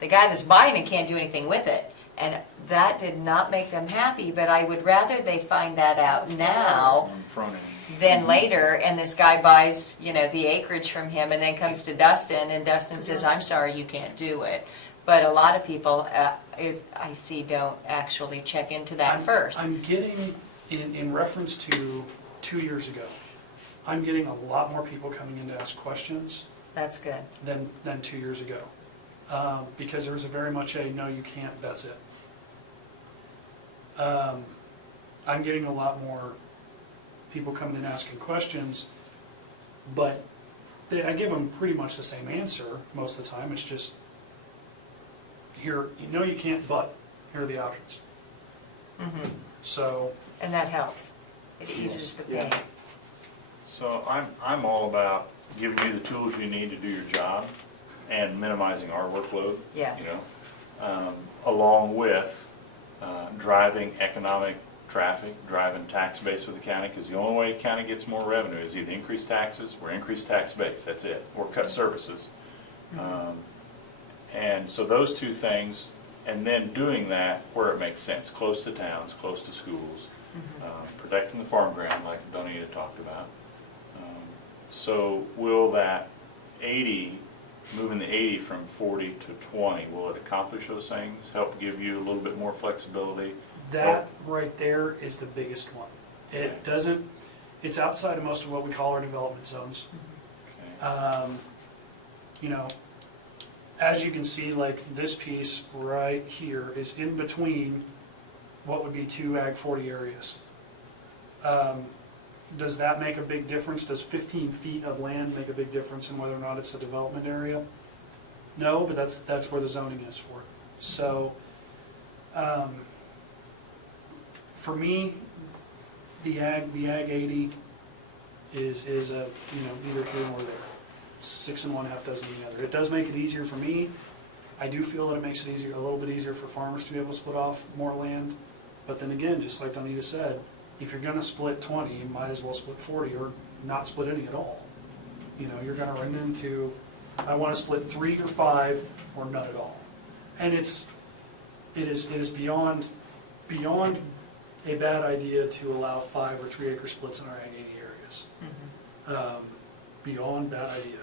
the guy that's buying it can't do anything with it. And that did not make them happy, but I would rather they find that out now On the front end. then later, and this guy buys, the acreage from him, and then comes to Dustin, and Dustin says, I'm sorry, you can't do it. But a lot of people, I see, don't actually check into that first. I'm getting, in reference to 2 years ago, I'm getting a lot more people coming in to ask questions That's good. than 2 years ago. Because there was a very much a, no, you can't, that's it. I'm getting a lot more people coming in asking questions, but I give them pretty much the same answer most of the time. It's just, here, you know you can't, but here are the options. Mhm. So, And that helps. It eases the Yeah. pain. So I'm all about giving you the tools you need to do your job and minimizing our workload. Yes. You know, along with driving economic traffic, driving tax base for the county, because the only way the county gets more revenue is either increase taxes or increase tax base, that's it, or cut services. And so those two things, and then doing that where it makes sense, close to towns, close to schools, protecting the farm ground like Donita talked about. So will that 80, moving the 80 from 40 to 20, will it accomplish those things? Help give you a little bit more flexibility? that right there is the biggest one. Okay. It doesn't, it's outside of most of what we call our development zones. Okay. You know, as you can see, like this piece right here is in between what would be two Ag 40 areas. Does that make a big difference? Does 15 feet of land make a big difference in whether or not it's a development area? No, but that's where the zoning is for. So, for me, the Ag 80 is a, neither here nor there. It's 6 and 1/2 dozen the other. It does make it easier for me. I do feel that it makes it easier, a little bit easier for farmers to be able to split off more land. But then again, just like Donita said, if you're gonna split 20, you might as well split 40 or not split any at all. You're gonna run into, I wanna split 3 or 5 or none at all. And it is beyond a bad idea to allow 5 or 3 acre splits in our Ag 80 areas. Beyond bad idea.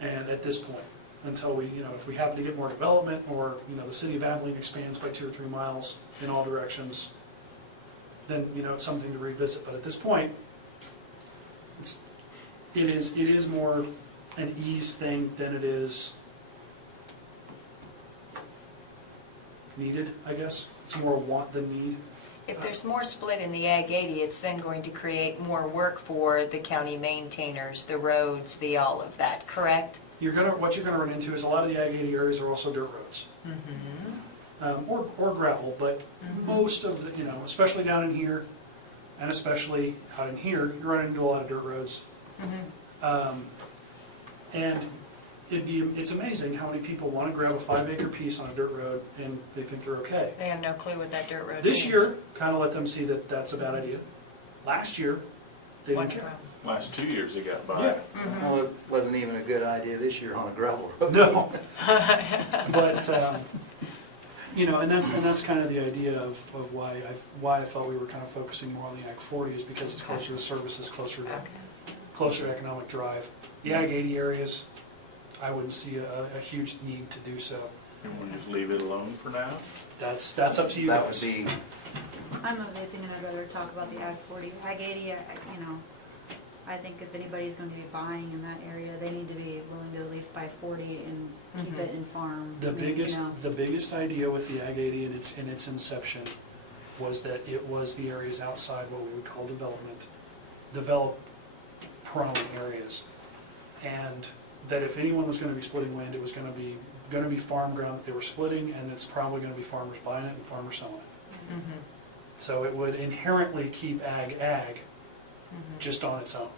And at this point, until we, if we happen to get more development or, the city of Abilene expands by 2 or 3 miles in all directions, then, it's something to revisit. But at this point, it is more an ease thing than it is needed, I guess. It's more want than need. If there's more split in the Ag 80, it's then going to create more work for the county maintainers, the roads, all of that, correct? What you're gonna run into is a lot of the Ag 80 areas are also dirt roads. Or gravel, but most of the, especially down in here, and especially out in here, you're running into a lot of dirt roads. And it's amazing how many people wanna grab a 5 acre piece on a dirt road and they think they're okay. They have no clue what that dirt road This means. year, kinda let them see that that's a bad idea. Last year, they didn't Wonderful. care. Last 2 years it got by. Yeah. Well, it wasn't even a good idea this year on a gravel road. No. But, and that's kind of the idea of why I felt we were kind of focusing more on the Ag 40 is because it's closer to services, closer to economic drive. The Ag 80 areas, I wouldn't see a huge need to do so. You want to just leave it alone for now? That's up to you That would guys. be, I'm of the opinion I'd rather talk about the Ag 40. Ag 80, I think if anybody's going to be buying in that area, they need to be willing to at least buy 40 and keep Mhm. it in farm. The I mean, you biggest, know. the biggest idea with the Ag 80 in its inception was that it was the areas outside what we would call develop prone areas. And that if anyone was gonna be splitting land, it was gonna be farm ground that they were splitting, and it's probably gonna be farmers buying it and farmers selling it. Mhm. So it would inherently keep ag, Mhm. just on its own.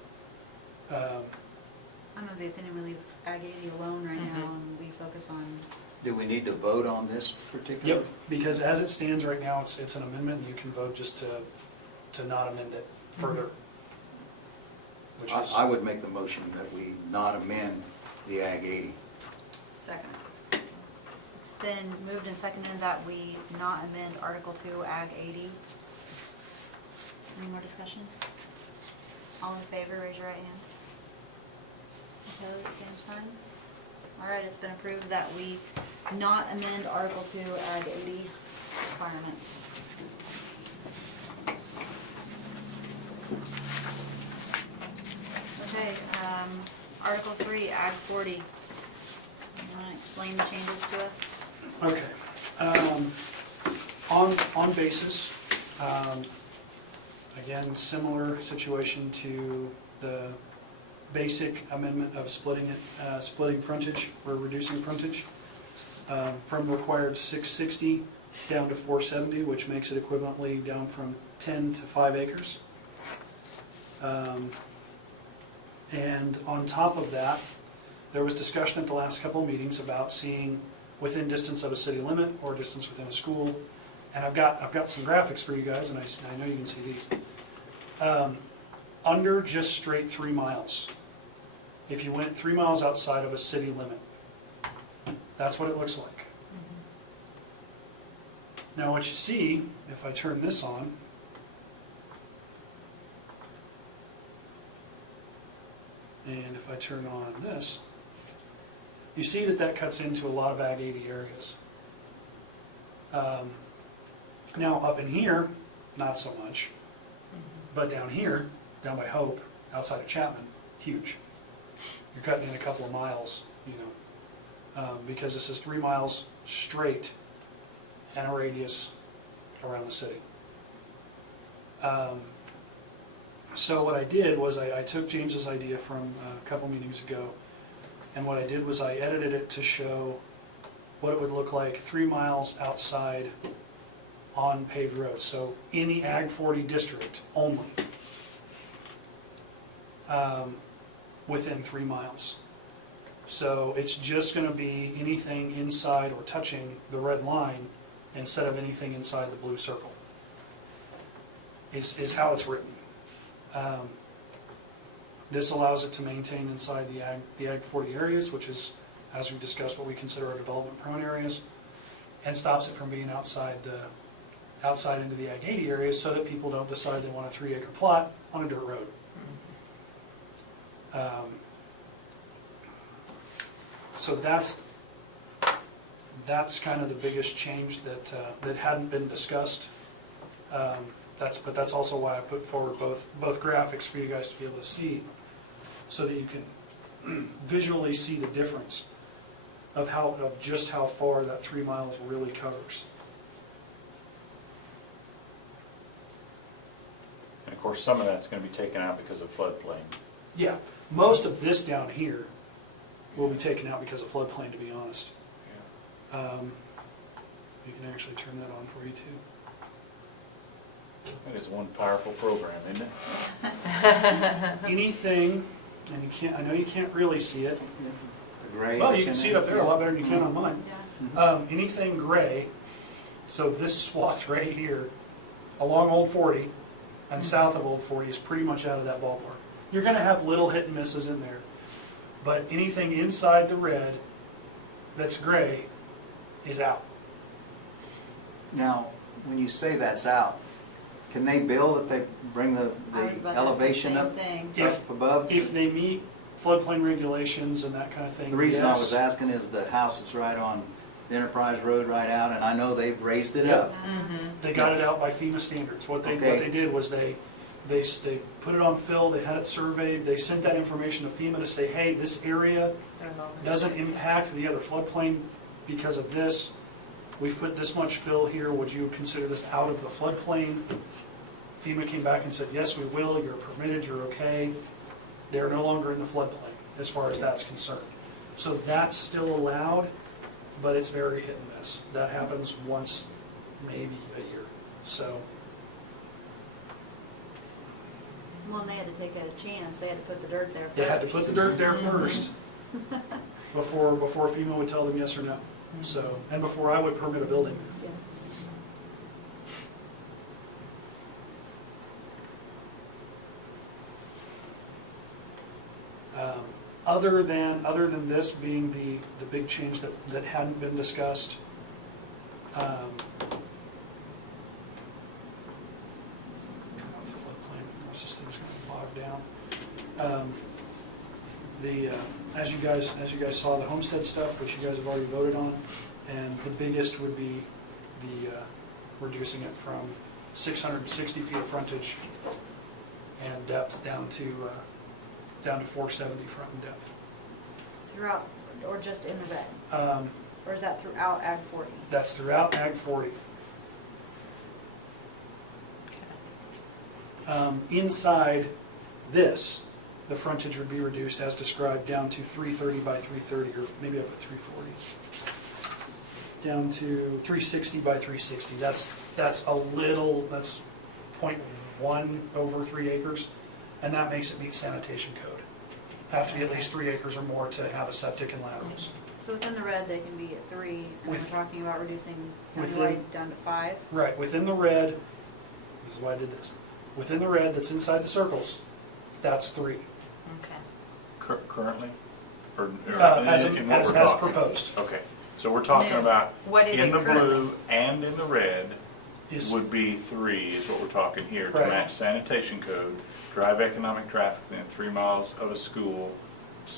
I'm of the opinion we leave Ag 80 alone right now Mhm. and we focus on, Do we need to vote on this particular? Yep, because as it stands right now, it's an amendment, and you can vote just to not amend it further. Which is, I would make the motion that we not amend the Ag 80. Second. it's been moved and seconded that we not amend Article 2 Ag 80. Any more discussion? All in favor, raise your right hand. Opposed, same sign. All right, it's been approved that we not amend Article 2 Ag 80 requirements. Okay, Article 3 Ag 40. You want to explain the changes to us? okay. On basis, again, similar situation to the basic amendment of splitting frontage, or reducing frontage, from required 660 down to 470, which makes it equivalently down from 10 to 5 acres. And on top of that, there was discussion at the last couple of meetings about seeing within distance of a city limit or distance within a school. And I've got some graphics for you guys, and I know you can see these. Under just straight 3 miles, if you went 3 miles outside of a city limit, that's what it looks like. Now what you see, if I turn this on, and if I turn on this, you see that that cuts into a lot of Ag 80 areas. Now up in here, not so much, but down here, down by Hope, outside of Chapman, huge. You're cutting in a couple of miles, you know, because this is 3 miles straight and a radius around the city. So what I did was I took James's idea from a couple meetings ago, and what I did was I edited it to show what it would look like 3 miles outside on paved roads. So in the Ag 40 district only, within 3 miles. So it's just going to be anything inside or touching the red line instead of anything inside the blue circle, is how it's written. This allows it to maintain inside the Ag 40 areas, which is, as we discussed, what we consider our development prone areas, and stops it from being outside into the Ag 80 areas, so that people don't decide they want a 3 acre plot on a dirt road. So that's kind of the biggest change that hadn't been discussed. But that's also why I put forward both graphics for you guys to be able to see, so that you can visually see the difference of just how far that 3 miles really covers. And of course, some of that's going to be taken out because of floodplain. Yeah, most of this down here will be taken out because of floodplain, to be honest. You can actually turn that on for you too. That is one powerful program, isn't it? Anything, and I know you can't really see it. The gray Well, that's you can in see it there? up there a lot better than you can on mine. Yeah. Anything gray, so this swath right here, along Old 40 and south of Old 40 is pretty much out of that ballpark. You're going to have little hit and misses in there, but anything inside the red that's gray is out. Now, when you say that's out, can they bill that they bring the I was about to elevation say the up same thing. If- up above? If they meet floodplain regulations and that kind of thing, The reason I yes. was asking is the house is right on Enterprise Road right out, and I know they've raised it Yep. up. Mhm. They got it out by FEMA standards. What they Okay. did was they They put it on fill, they had it surveyed, they sent that information to FEMA to say, hey, this area doesn't impact the other floodplain because of this. We've put this much fill here, would you consider this out of the floodplain? FEMA came back and said, yes, we will, you're permitted, you're okay. They're no longer in the floodplain, as far as that's concerned. So that's still allowed, but it's very hit and miss. That happens once, maybe a year, so. Well, and they had to take a chance, they had to put the dirt there first. They had to put the dirt there Mhm. first before FEMA would tell them yes or no. So, and before I would permit a building. Yeah. Other than this being the big change that hadn't been discussed, turn off the floodplain, my system's going to bog down. As you guys saw, the homestead stuff, which you guys have already voted on, and the biggest would be the reducing it from 660 feet of frontage and depth down to 470 front and depth. Throughout, or just in the red? Or is that throughout Ag 40? That's throughout Ag 40. Inside this, the frontage would be reduced as described down to 330 by 330, or maybe up at 340. Down to 360 by 360. That's a little, that's 0.1 over 3 acres, and that makes it meet sanitation code. Have to be at least 3 acres or more to have a septic and laterals. So within the red, they can be at 3, and we're With- talking about reducing within- countywide down to 5? Right, within the red, this is why I did this, within the red that's inside the circles, that's 3. Okay. Currently? Or As in what as we're talking? proposed. Okay, so we're talking Now, about what is in it the currently? blue and in the red Is- would be 3 is what we're talking here, to Correct. match sanitation code, drive economic traffic within 3 miles of a school,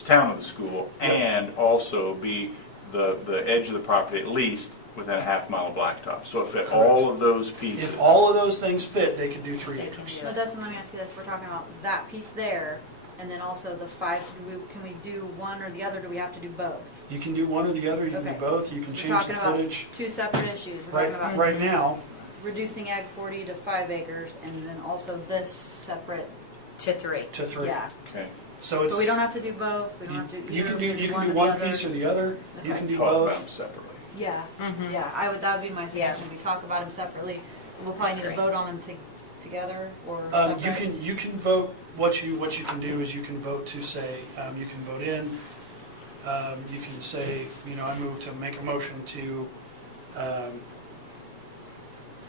town of the school, Yep. and also be the edge of the property at least within a half mile of blacktop. So if all of those pieces. If all of those things fit, they could do 3 They can acres. do No, Dustin, let me ask you this, we're talking about that piece there, and then also the 5, can we do one or the other, do we have to do both? You can do one or the other, you can do Okay. both, you can We're change the talking about footage. 2 separate issues. We're Right, talking about right now, reducing Ag 40 to 5 acres, and then also this separate, To 3. to 3. yeah. Okay, So it's. But we don't have to do both, we don't have to do either. You can we do or the one other. piece or the other, you Okay. can do talk about both. them separately. Yeah, Mhm. yeah, that would be my suggestion, we talk about them separately. We'll probably need to Great. vote on them together, or You separate. can vote, what you can do is you can vote to say, you can vote in, you can say, I move to make a motion to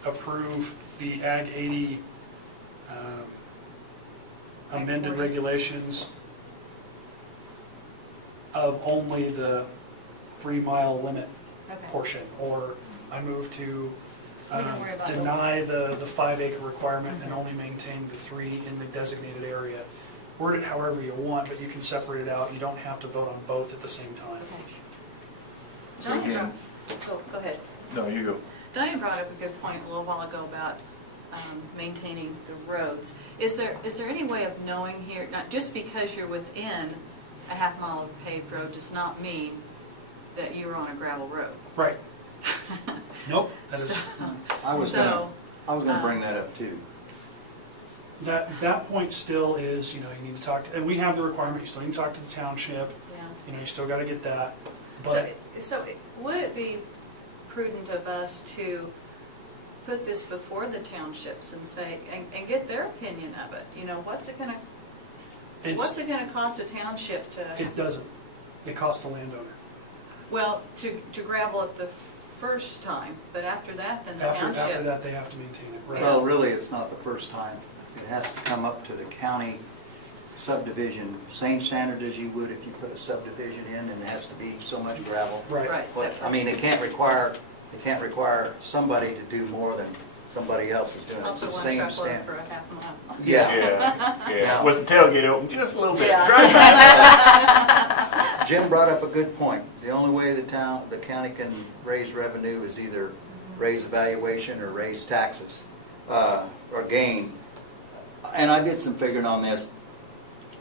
approve the Ag 80 amended 40. regulations of only the 3-mile limit Okay. portion, or I move to We don't worry about deny the 5-acre requirement and Mhm. only maintain the 3 in the designated area. Word it however you want, but you can separate it out. You don't have to vote on both at the same time. Okay. So Diane again, go ahead. no, you go. Diane brought up a good point a little while ago about maintaining the roads. Is there any way of knowing here, not just because you're within a half mile of paved road does not mean that you're on a gravel road? Right. Nope. That is, So- I was So, gonna bring that up too. that point still is, you need to talk, and we have the requirement, you still need to talk to the township, yeah. you still gotta get that. So, But would it be prudent of us to put this before the townships and say, and get their opinion of it? What's it gonna cost a township to, it doesn't. It costs the landowner. well, to gravel it the first time, but after that, then the After township? that, they have to maintain it, right? Well, really, it's not the first time. It has to come up to the county subdivision, same standard as you would if you put a subdivision in, and it has to be so much gravel. Right. Right. But, I mean, it can't require somebody to do more than somebody else is doing. It's Also the one same truckload standard. for a half mile. Yeah. Yeah, Now- with the tailgate open just a little bit. Yeah. Drive Jim brought up a good point. The only way the county can raise revenue is either raise valuation or raise taxes, or gain. and I did some figuring on this.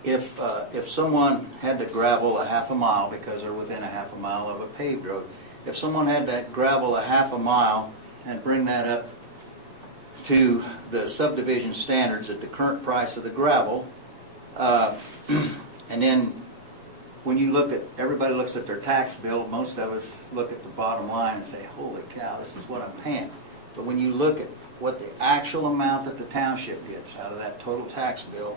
If someone had to gravel a half a mile, because they're within a half a mile of a paved road, if someone had to gravel a half a mile and bring that up to the subdivision standards at the current price of the gravel, and then when you look at, everybody looks at their tax bill, most of us look at the bottom line and say, holy cow, this is what I'm paying. But when you look at what the actual amount that the township gets out of that total tax bill,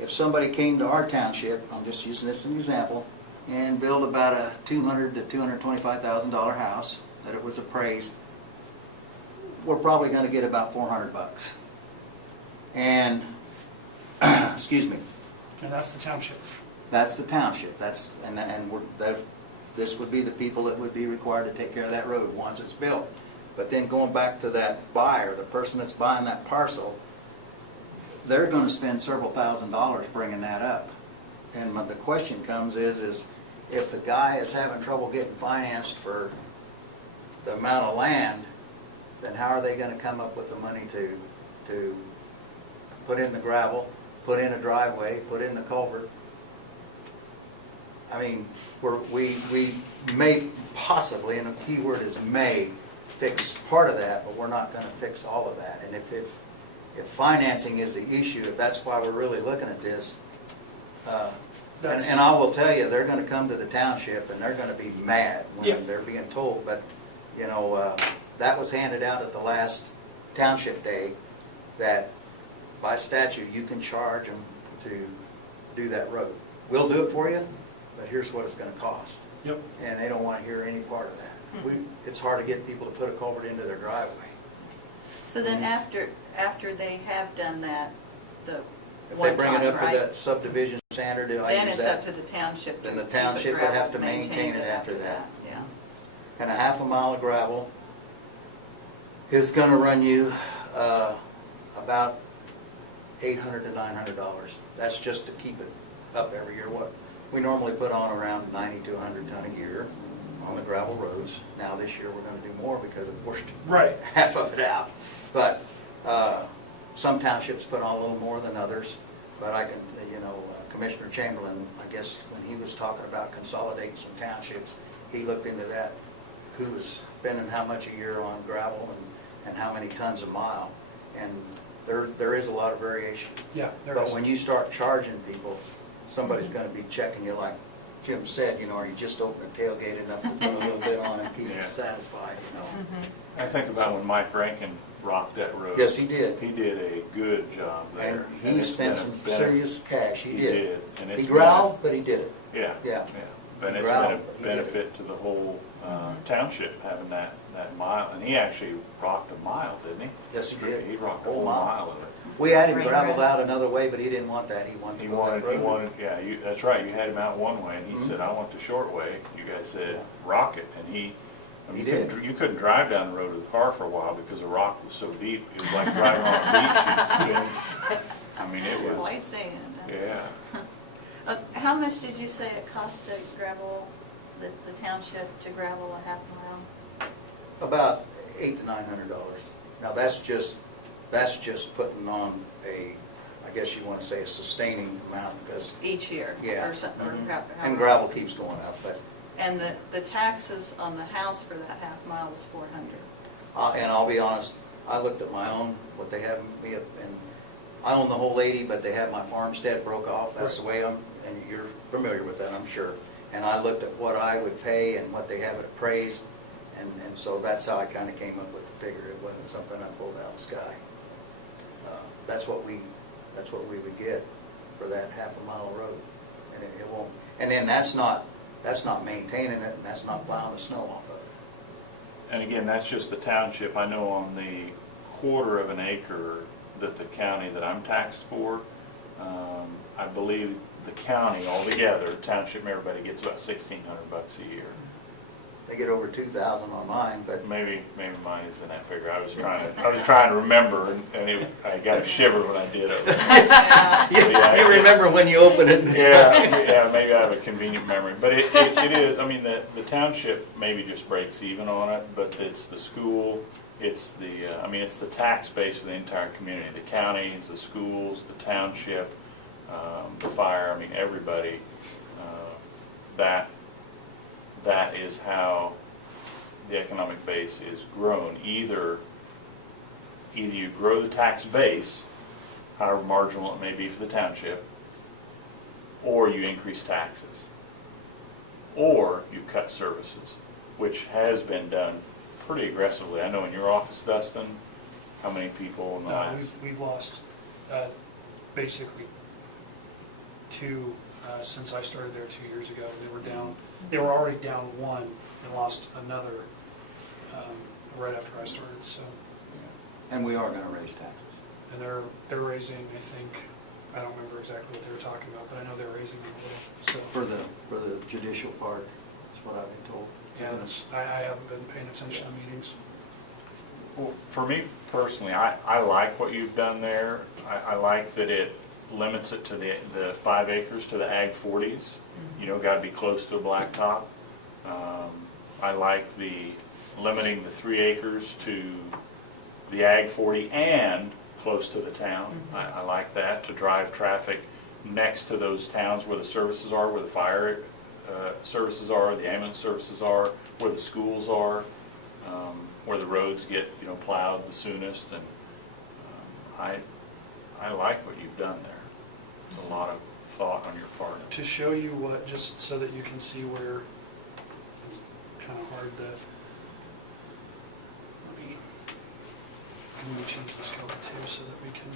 if somebody came to our township, I'm just using this as an example, and built about a $200,000 to $225,000 house, that it was appraised, we're probably going to get about $400. And, excuse me, And that's the township. that's the township. This would be the people that would be required to take care of that road once it's built. But then going back to that buyer, the person that's buying that parcel, they're going to spend several $1,000s bringing that up. And the question comes is if the guy is having trouble getting financed for the amount of land, then how are they going to come up with the money to put in the gravel, put in a driveway, put in the culvert? I mean, we may possibly, and the key word is may, fix part of that, but we're not going to fix all of that. And if financing is the issue, if that's why we're really looking at this, and I will tell you, they're going to come to the township and they're going to be mad Yeah. when they're being told, but, you know, that was handed out at the last township day, that by statute, you can charge them to do that road. We'll do it for you, but here's what it's going to cost. Yep. And they don't want to hear any part of that. It's hard to get people to put a culvert into their driveway. So then after they have done that, the If they one bring it time, up to right? that subdivision standard, do I Then use it's up that? to the township. Then to the keep it township would gravel, have to maintain it after that. Yeah. And a half a mile of gravel is going to run you about $800 to $900. That's just to keep it up every year. What we normally put on around 90 to 100 ton a year on the gravel roads. Now this year we're going to do more because of course Right. half of it out. But some townships put on a little more than others. But I can, Commissioner Chamberlain, I guess when he was talking about consolidating some townships, he looked into that. Who was spending how much a year on gravel and how many tons a mile. And there is a lot of variation. Yeah, there But is. when you start charging people, somebody's going to be checking you like Jim said, are you just opening the tailgate enough to put a little bit on and keep Yeah. you satisfied, I think about when Mike Rankin rocked that road. Yes, he did. He did a good job there. And he it's spent been a some benefit- serious cash, he did. And it's He been a- growled, but he did it. Yeah. Yeah. And He it's been a growled, but he did it. benefit to the whole township having that mile. And he actually rocked a mile, didn't he? Yes, he did. He rocked a Whole whole mile. mile of it. We had him Right, gravelled right. out another way, but he didn't want that. He wanted to He go that road. wanted, yeah, that's right, you had him out one way, and he said, I want the short way. You guys said, rock it, and He you did. You couldn't drive down the road with the car for a while because the rock was so deep. It was like driving on a beach. You'd spin. I mean, it was, White sand. yeah. How much did you say it cost to gravel, the township to gravel a half mile? About $800 to $900. Now that's just putting on I guess you want to say a sustaining amount because Each year? yeah, Or something, or mhm. how- And gravel keeps going up, but And the taxes on the house for that half mile was $400. and I'll be honest, I looked at my own what they have me up, and I own the whole 80, but they have my farmstead broke off. That's the way and you're familiar with that, I'm sure. And I looked at what I would pay and what they have it appraised, and so that's how I kind of came up with the figure. It wasn't something I pulled out of the sky. That's what we would get for that half a mile road, and it won't. And then that's not maintaining it, and that's not plowing the snow off of it. And again, that's just the township. I know on the quarter of an acre that the county that I'm taxed for, I believe the county altogether, township, everybody gets about $1,600 a year. They get over 2,000 on mine, but Maybe mine is in that figure. I was trying to remember, and I got a shiver when I did it. you remember when you open it. Yeah, maybe I have a convenient memory, but it is. I mean, the township maybe just breaks even on it, but it's the school It's the, it's the tax base for the entire community, the counties, the schools, the township, the fire, everybody. That is how the economic base is grown. Either you grow the tax base, however marginal it may be for the township, or you increase taxes, or you cut services, which has been done pretty aggressively. I know in your office, Dustin, how many people in the No, last? we've lost basically two since I started there 2 years ago. They were already down one and lost another right after I started, so. And we are going to raise taxes. And they're raising, I think, I don't remember exactly what they were talking about, but I know they're raising them a little, so. For the judicial part, that's what I've been told. Yeah, I haven't been paying attention to meetings. Well, for me personally, I like what you've done there. I like that it limits it to the 5 acres to the Ag 40s. Got to be close to a blacktop. I like the limiting the 3 acres to the Ag 40 and close to the town. I like that, to drive traffic next to those towns where the services are, where the fire services are, the ambulance services are, where the schools are, where the roads get plowed the soonest. And I like what you've done there. There's a lot of thought on your part. To show you what, just so that you can see where it's kind of hard to, I'm going to change this color too so that we can,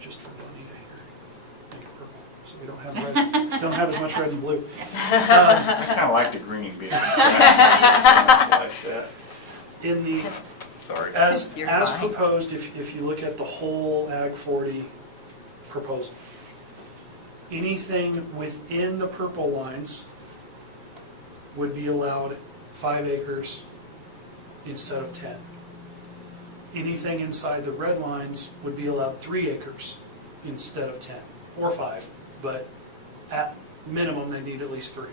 just for Bonita here, make it purple, so we don't have red, don't have as much red and blue. I kind of like the green being like that. In the, Sorry. as You're as fine. proposed, if you look at the whole Ag 40 proposal, anything within the purple lines would be allowed 5 acres instead of 10. Anything inside the red lines would be allowed 3 acres instead of 10, or 5, but at minimum they need at least 3.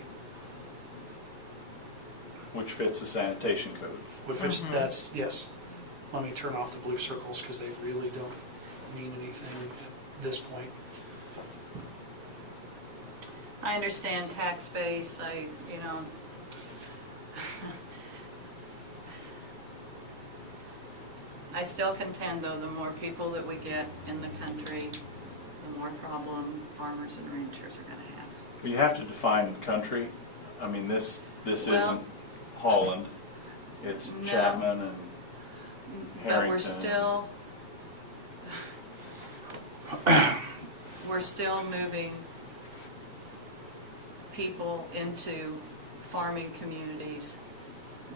Which fits the sanitation code. Which that's, yes. Let me turn off the blue circles because they really don't mean anything at this point. I understand tax base, I still contend, though, the more people that we get in the country, the more problem farmers and ranchers are gonna have. You have to define country. This Well- isn't Holland. It's No. Chapman and But Harrington. we're still moving people into farming communities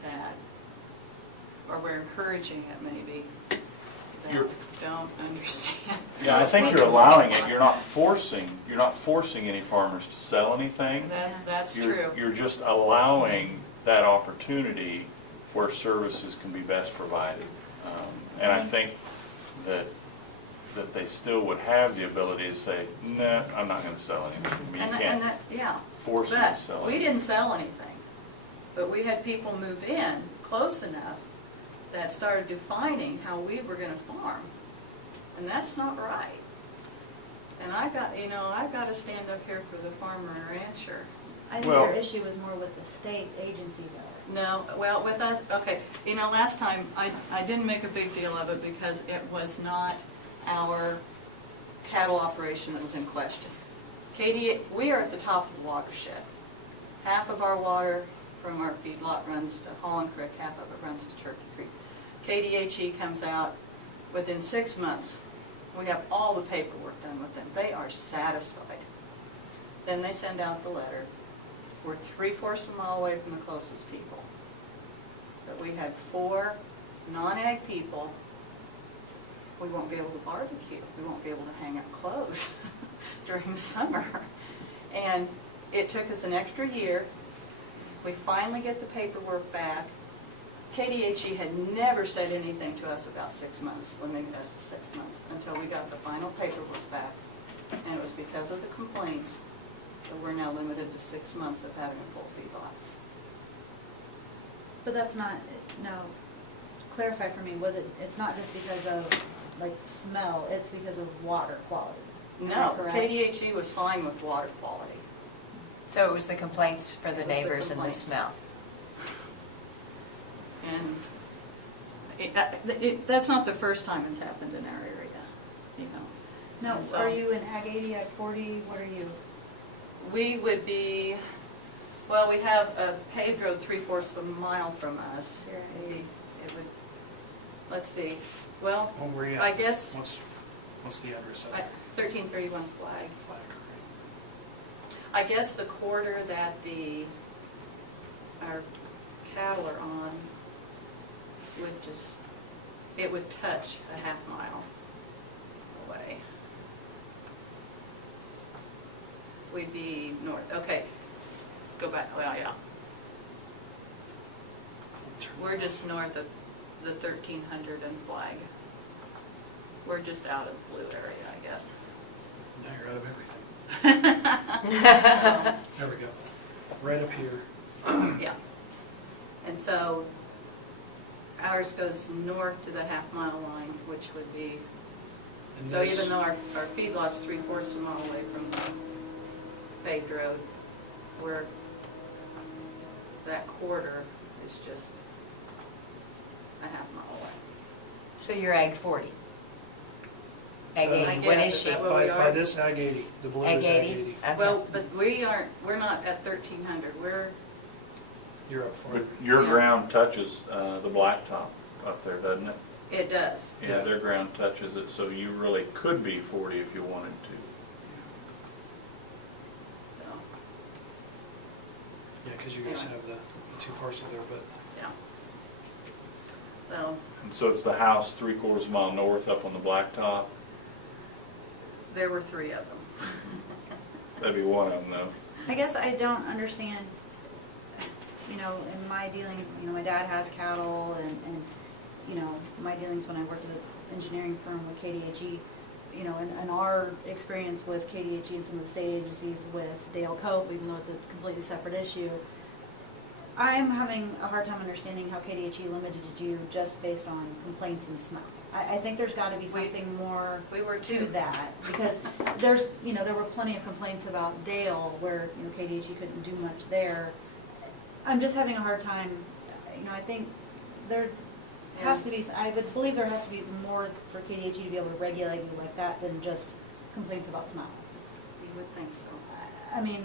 that, or we're encouraging it maybe, You're- that don't understand. Yeah, I think you're allowing it. You're not forcing any farmers to sell anything. That's You're- true. You're just allowing that opportunity where services can be best provided. And I think that they still would have the ability to say, no, I'm not going to sell anything. You And can't that, yeah. force them to sell But we it. didn't sell anything. But we had people move in close enough that started defining how we were gonna farm. And that's not right. And I've got to stand up here for the farmer and rancher. I think Well- your issue is more with the state agency though. No, well, with us, okay, last time, I didn't make a big deal of it because it was not our cattle operation that was in question. We are at the top of the watershed. Half of our water from our feedlot runs to Holland Creek, half of it runs to Turkey Creek. KDHE comes out within 6 months. We have all the paperwork done with them. They are satisfied. Then they send out the letter. We're 3/4 of a mile away from the closest people. But we had 4 non-ag people. We won't be able to barbecue. We won't be able to hang up clothes during the summer. And it took us an extra year. We finally get the paperwork back. KDHE had never said anything to us about 6 months, limiting us to 6 months, until we got the final paperwork back. And it was because of the complaints that we're now limited to 6 months of having a full feedlot. But that's not, no, clarify for me, it's not just because of, like, smell, it's because of water quality? No, Correct. KDHE was fine with water quality. So it was the complaints for the It was the neighbors and the complaints. smell. And that's not the first time it's happened in our area, you know. No, And so are you in Ag 80, Ag 40, what are you? We would be, well, we have a paved road 3/4 of a mile from us. Here. It would, let's see, well, Oh, where you at? I guess What's the address of it? 1331 Flag. Flag, I guess the quarter that our cattle are on would just, it would touch a half mile away. We'd be north, okay, go back, well, yeah. okay. We're just north of the 1300 and Flag. We're just out of the blue area, I guess. Now you're out of everything. There we go. Right up here. Yeah. And so ours goes north to the half-mile line, which would be, And so this- even though our feedlot's 3/4 of a mile away from the paved road, we're, that quarter is just a half mile away. So you're Ag 40? Ag I 80, what guess, is is she? that what- By we are? by this Ag 80, the blue Ag is Ag 80? 80. Okay. Well, but we're not at 1300, You're up for But it. your Yeah. ground touches the blacktop up there, doesn't it? it does. Yeah, their ground touches it, so you really could be 40 if you wanted to. So, Yeah, because you guys Anyway. have the two parcels there, but yeah. So And so it's the house 3/4 mile north up on the blacktop? there were 3 of them. That'd be one of them, though. I guess I don't understand, you know, in my dealings, you know, my dad has cattle and, you know, my dealings when I worked at the engineering firm with KDHE, you know, and our experience with KDHE and some of the state agencies with Dale Cope, even though it's a completely separate issue, I'm having a hard time understanding how KDHE limited you just based on complaints and smell. I think there's gotta be something more We were to too. that, because there's, you know, there were plenty of complaints about Dale where, you know, KDHE couldn't do much there. I'm just having a hard time, you know, I think there has to be, I would believe there has to be more for KDHE to be able to regulate you like that than just complaints about smell. You would think so. I mean,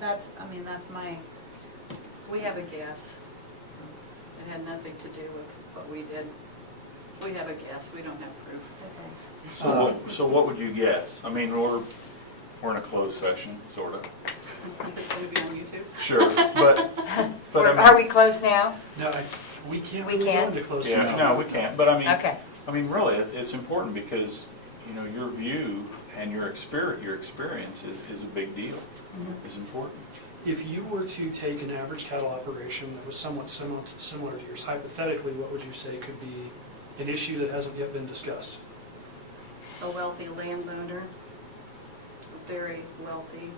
Yeah. that's my, We have a guess. It had nothing to do with what we did. We have a guess, we don't have proof. So what would you guess? I mean, we're in a closed session, sort of. If it's going to be on YouTube. Sure, but I mean. Are we closed now? no, we can't We really go can't? into closed Yeah, session. no, we can't, but I mean. Okay. I mean, really, it's important because, you know, your view and your experience is a big deal, is important. If you were to take an average cattle operation that was somewhat similar to yours, hypothetically, what would you say could be an issue that hasn't yet been discussed? A wealthy landowner, very wealthy,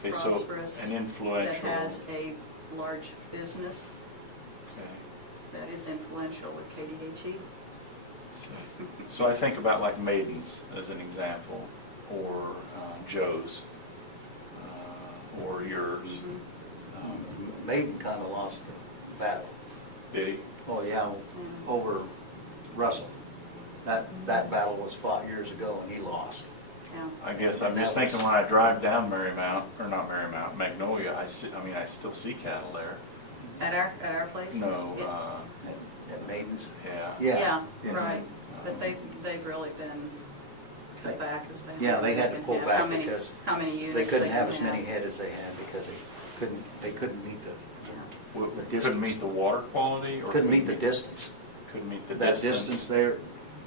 Okay, so prosperous, an that influential. has a large business Okay. that is influential with KDHE. So I think about like Maiden's as an example, or Joe's, or yours. Maiden kind of lost the battle. Did he? Oh, yeah, over Russell. That battle was fought years ago and he lost. Yeah. I guess I'm And just that was- thinking when I drive down Marymount, or not Marymount, Magnolia, I still see cattle there. At our place? No, Yeah. At Maiden's. yeah. Yeah, Yeah. right, but they've really been cut back as they. Yeah, they had to can pull have. back How many- because How many units They couldn't can have as many head as they had because they couldn't meet W- the Couldn't distance. meet the water quality, or? Couldn't meet the distance. Couldn't meet the That distance. distance there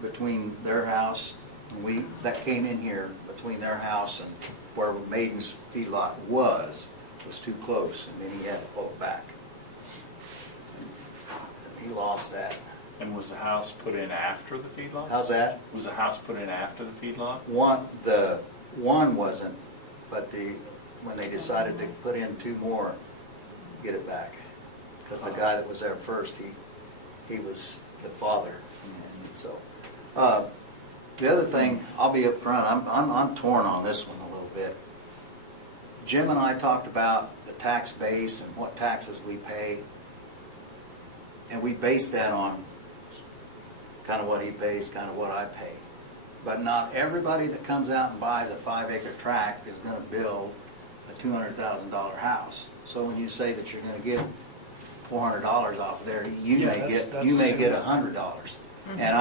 between their house, and that came in here, between their house and where Maiden's feedlot was too close, and then he had to pull it back. And he lost that. And was the house put in after the feedlot? How's that? Was the house put in after the feedlot? One wasn't, but when they decided to put in 2 more, get it back. because the guy that was there first, he was the father. And so, the other thing, I'll be up front, I'm torn on this one a little bit. Jim and I talked about the tax base and what taxes we pay, and we base that on kind of what he pays, kind of what I pay. But not everybody that comes out and buys a 5-acre tract is gonna build a $200,000 house. So when you say that you're gonna get $400 off of there, you Yeah, may that's- get, that's you may get assuming. $100. And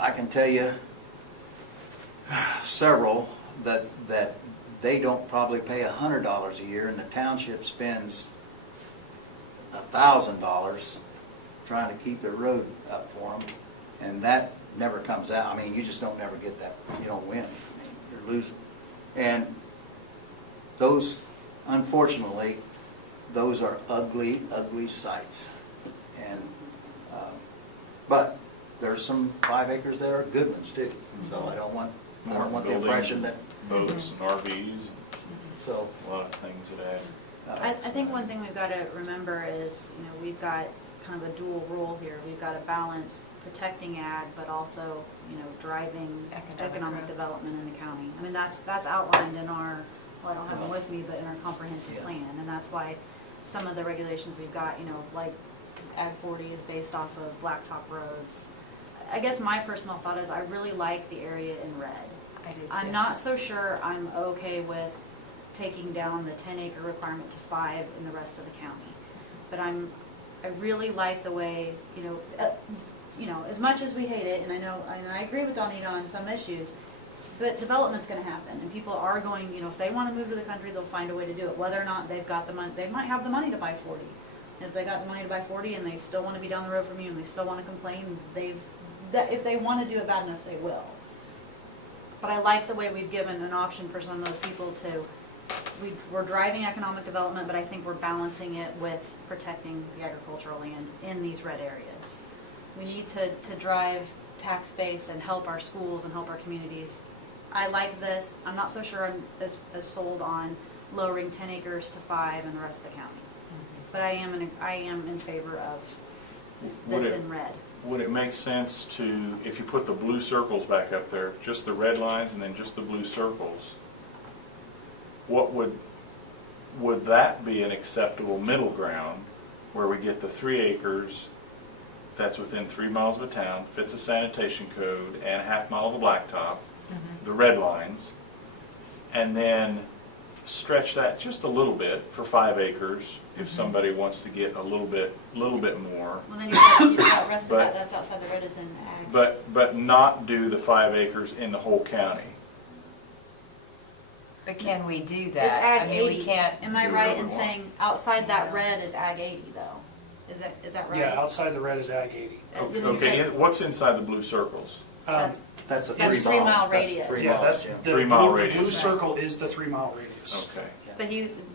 I can tell you several that they don't probably pay $100 a year, and the township spends $1,000 trying to keep their road up for them, and that never comes out. I mean, you just don't never get that, you don't win. I mean, you're losing. And those, unfortunately, those are ugly, ugly sights. And, but there's some 5 acres that are good ones too. So I don't want the impression that, Boats and RVs, so. a lot of things that add. I think one thing we've got to remember is, you know, we've got kind of a dual role here. We've got to balance protecting ag, but also, you know, driving economic growth. development in the county. I mean, that's outlined in our, well, I don't have them with me, but in our comprehensive Yeah. plan. And that's why some of the regulations we've got, you know, like Ag 40 is based off of blacktop roads. I guess my personal thought is I really like the area in red. I do too. I'm not so sure I'm okay with taking down the 10-acre requirement to 5 in the rest of the county. But I really like the way, you know, as much as we hate it, and I agree with Donita on some issues, but development's gonna happen, and people are going, you know, if they wanna move to the country, they'll find a way to do it, whether or not they've got the money, they might have the money to buy 40. If they got the money to buy 40 and they still wanna be down the road from you and they still wanna complain, if they wanna do it bad enough, they will. But I like the way we've given an option for some of those people to, we're driving economic development, but I think we're balancing it with protecting the agricultural land in these red areas. We need to drive tax base and help our schools and help our communities. I like this. I'm not so sure I'm as sold on lowering 10 acres to 5 in the rest of the county. But I am in favor of Would this it- in red. Would it make sense to, if you put the blue circles back up there, just the red lines and then just the blue circles, what would that be an acceptable middle ground where we get the 3 acres that's within 3 miles of a town, fits a sanitation code and a half mile of a blacktop, the red lines, and then stretch that just a little bit for 5 acres if somebody wants to get a little bit more. Well, then you've got the rest of But- that, that's outside the red is in ag. But not do the 5 acres in the whole county. But can we do It's that? ag I mean, 80. we can't, Am I do right whatever in we want. saying outside that red is ag 80 though? Is that right? Yeah, outside the red is Ag 80. And then you Okay, get- and what's inside the blue circles? That's- That's a That's 3 miles. 3-mile That's radius. 3 Yeah, miles, that's, yeah. the 3 mile blue radius. circle is the 3-mile radius. Okay. But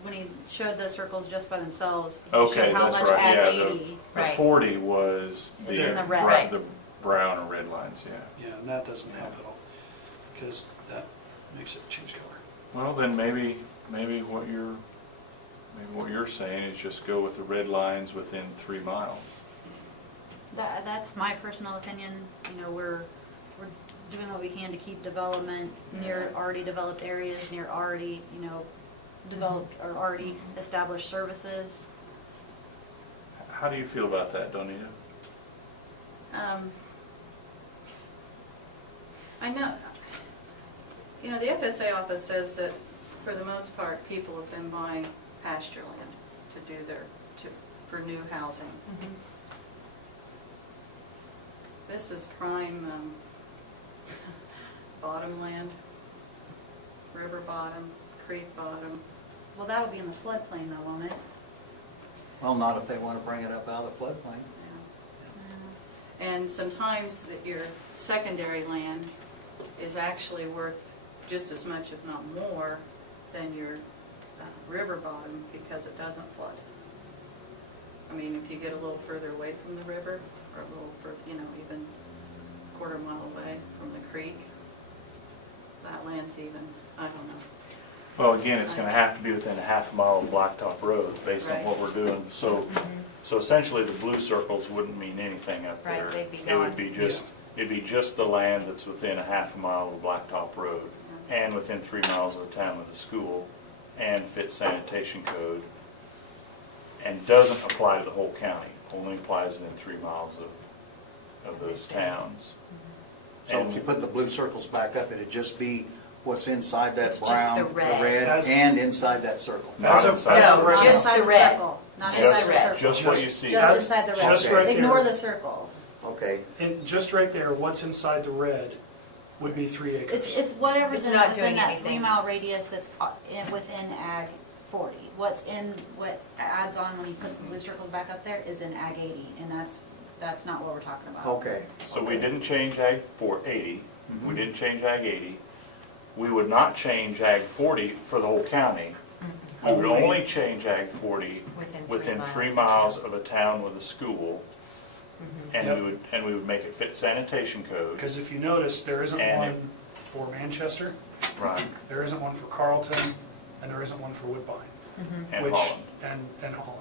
when he showed the circles just by themselves, he Okay, showed how that's much right, ag yeah, 80. the Right. 40 was Is in the the red. Right. the brown or red lines, yeah. Yeah, and that doesn't help at all, because that makes it change color. Well, then maybe what you're saying is just go with the red lines within 3 miles. That's my personal opinion. You know, we're doing what we can to keep development near already developed areas, near already, you know, developed or already established services. How do you feel about that, Donita? I know, you know, the FSA office says that for the most part, people have been buying pasture land to do for new housing. This is prime bottom land, river bottom, creek bottom. Well, that would be in the floodplain though, won't it? Well, not if they want to bring it up out of the floodplain. And sometimes your secondary land is actually worth just as much, if not more, than your river bottom because it doesn't flood. I mean, if you get a little further away from the river, or a little further, you know, even a quarter mile away from the creek, that land's even, I don't know. Well, again, it's gonna have to be within a half mile of Blacktop Road based on Right. what we're doing. So essentially, the blue circles wouldn't mean anything up Right, there. they'd be It would be it'd be just the land that's within a half a mile of Blacktop Road and within 3 miles of a town with a school and fits sanitation code and doesn't apply to the whole county, only applies within 3 miles of those towns. So if you put the blue circles back up, it'd just be what's inside that It's just brown, the red. As- and inside that circle. Not As of- inside as of No, right just now- Inside the the red. circle, not Just inside the the red. circle. Just what you see. Just As- inside the just red. right Ignore there. the circles. Okay, And just right there, what's inside the red would be 3 acres. It's whatever's It's in not within doing that anything. 3 mile radius that's within ag 40. What's in, what adds on when you put some blue circles back up there is in ag 80, and that's not what we're talking about. okay. So we okay. didn't change Ag 80, we Mhm. didn't change Ag 80. We would not change Ag 40 for the whole county. We would Only- only change Ag 40 within 3 miles of a town with a school. And Yep. we would make it fit sanitation code. Because if you notice, there isn't And one for Manchester, Right, there isn't one for Carlton, and there isn't one for Woodbine. and which- Holland. And Holland.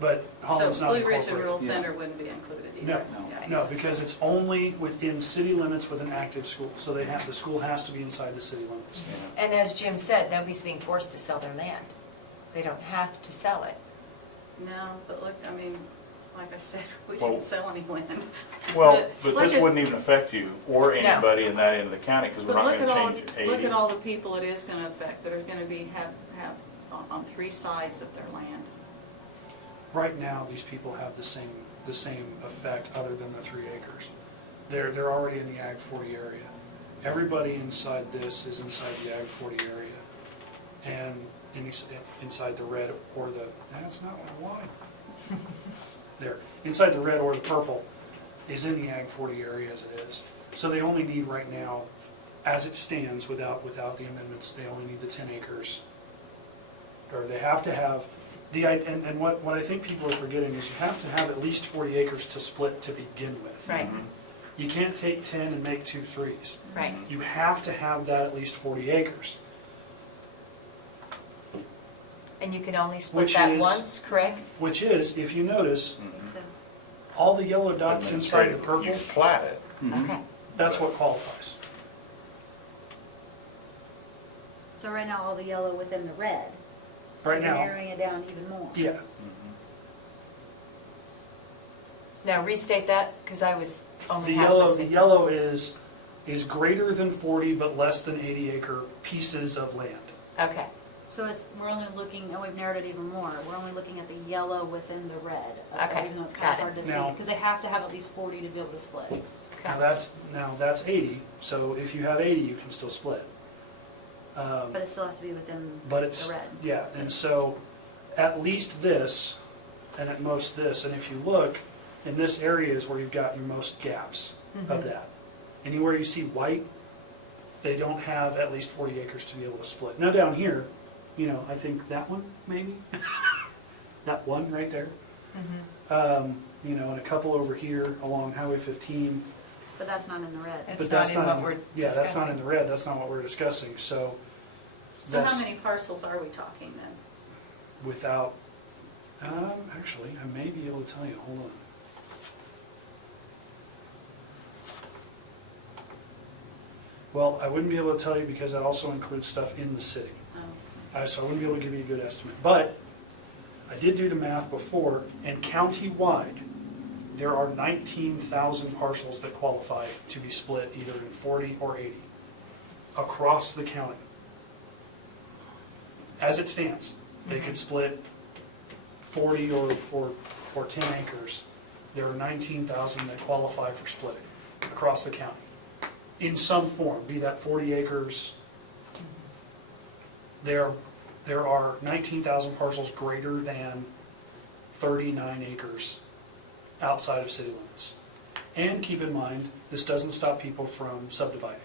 But Holland's So not Blue Ridge and Rural incorporated. Yeah. Center wouldn't be included either? No, Yeah. no, because it's only within city limits with an active school. So the school has to be inside the city limits. Yeah. And as Jim said, nobody's being forced to sell their land. They don't have to sell it. No, but look, I mean, like I said, we Well- didn't sell any land. But look this at- wouldn't even affect you or anybody in that end of the county, because we're But not look at gonna all, change look 80. at all the people it is gonna affect, that are gonna have on 3 sides of their land. Right now, these people have the same effect other than the 3 acres. They're already in the Ag 40 area. Everybody inside this is inside the Ag 40 area. And inside the red or the, that's not what I wanted. There, inside the red or the purple is in the Ag 40 area as it is. So they only need right now, as it stands, without the amendments, they only need the 10 acres. Or they have to have, and what I think people are forgetting is you have to have at least 40 acres to split to begin with. Right, Mhm. You can't take 10 and make 2 3s. right. You have to have that at least 40 acres. And you can only split Which that is- once, correct? Which is, if you notice, Mhm. So all the yellow dots inside the purple, You plat it. Mhm. Okay. that's what qualifies. so right now, all the yellow within the red. Right You're now, narrowing it down even more. yeah, Mhm. Now restate that, because I was the only half yellow, the listening. yellow is greater than 40 but less than 80 acre pieces of land. Okay, So we're only looking, and we've narrowed it even more, we're only looking at the yellow within the red. Okay, Even though it's kind got of it. hard to see, Now- because they have to have at least 40 to be able to split. Now that's 80, so if you have 80, you can still split. But it still has to be within But it's, the red. yeah, and so at least this, and at most this, and if you look, in this area is where you've got your most gaps of Mhm. that. Anywhere you see white, they don't have at least 40 acres to be able to split. Now down here, I think that one, maybe, that one right there, Mhm. and a couple over here along Highway 15. But that's not in the red. It's But not that's in not what in- we're Yeah, that's not in discussing. the red, that's not what we're discussing, so. So how that's many parcels are we talking then? Without, actually, I may be able to tell you, hold on. Well, I wouldn't be able to tell you because that also includes stuff in the city. Oh, So I wouldn't be able to give you a good estimate. But I did do the math before, and county-wide, there are 19,000 parcels that qualify to be split either in 40 or 80 across the county. As it stands, they could split 40 or 10 acres. There are 19,000 that qualify for splitting across the county in some form, be that 40 acres. There are 19,000 parcels greater than 39 acres outside of city limits. And keep in mind, this doesn't stop people from subdividing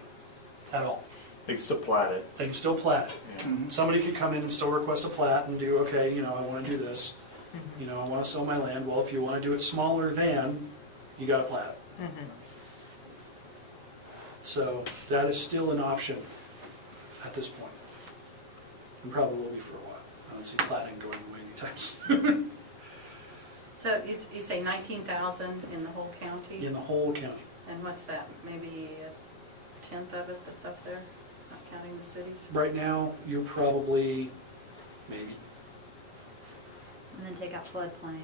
at all. They can still plat it. They can still plat it. Yeah. Mhm. Somebody could come in and still request a plat and do, okay, I want to do this. I want to sell my land. Well, if you want to do it smaller than, you got to plat it. Mhm. So that is still an option at this point. and probably will be for a while. I don't see cladding going away anytime soon So you say 19,000 in the whole county? in the whole county. And what's that, maybe a tenth of it that's up there, not counting the cities? Right now, you're probably, maybe, And then take out floodplain.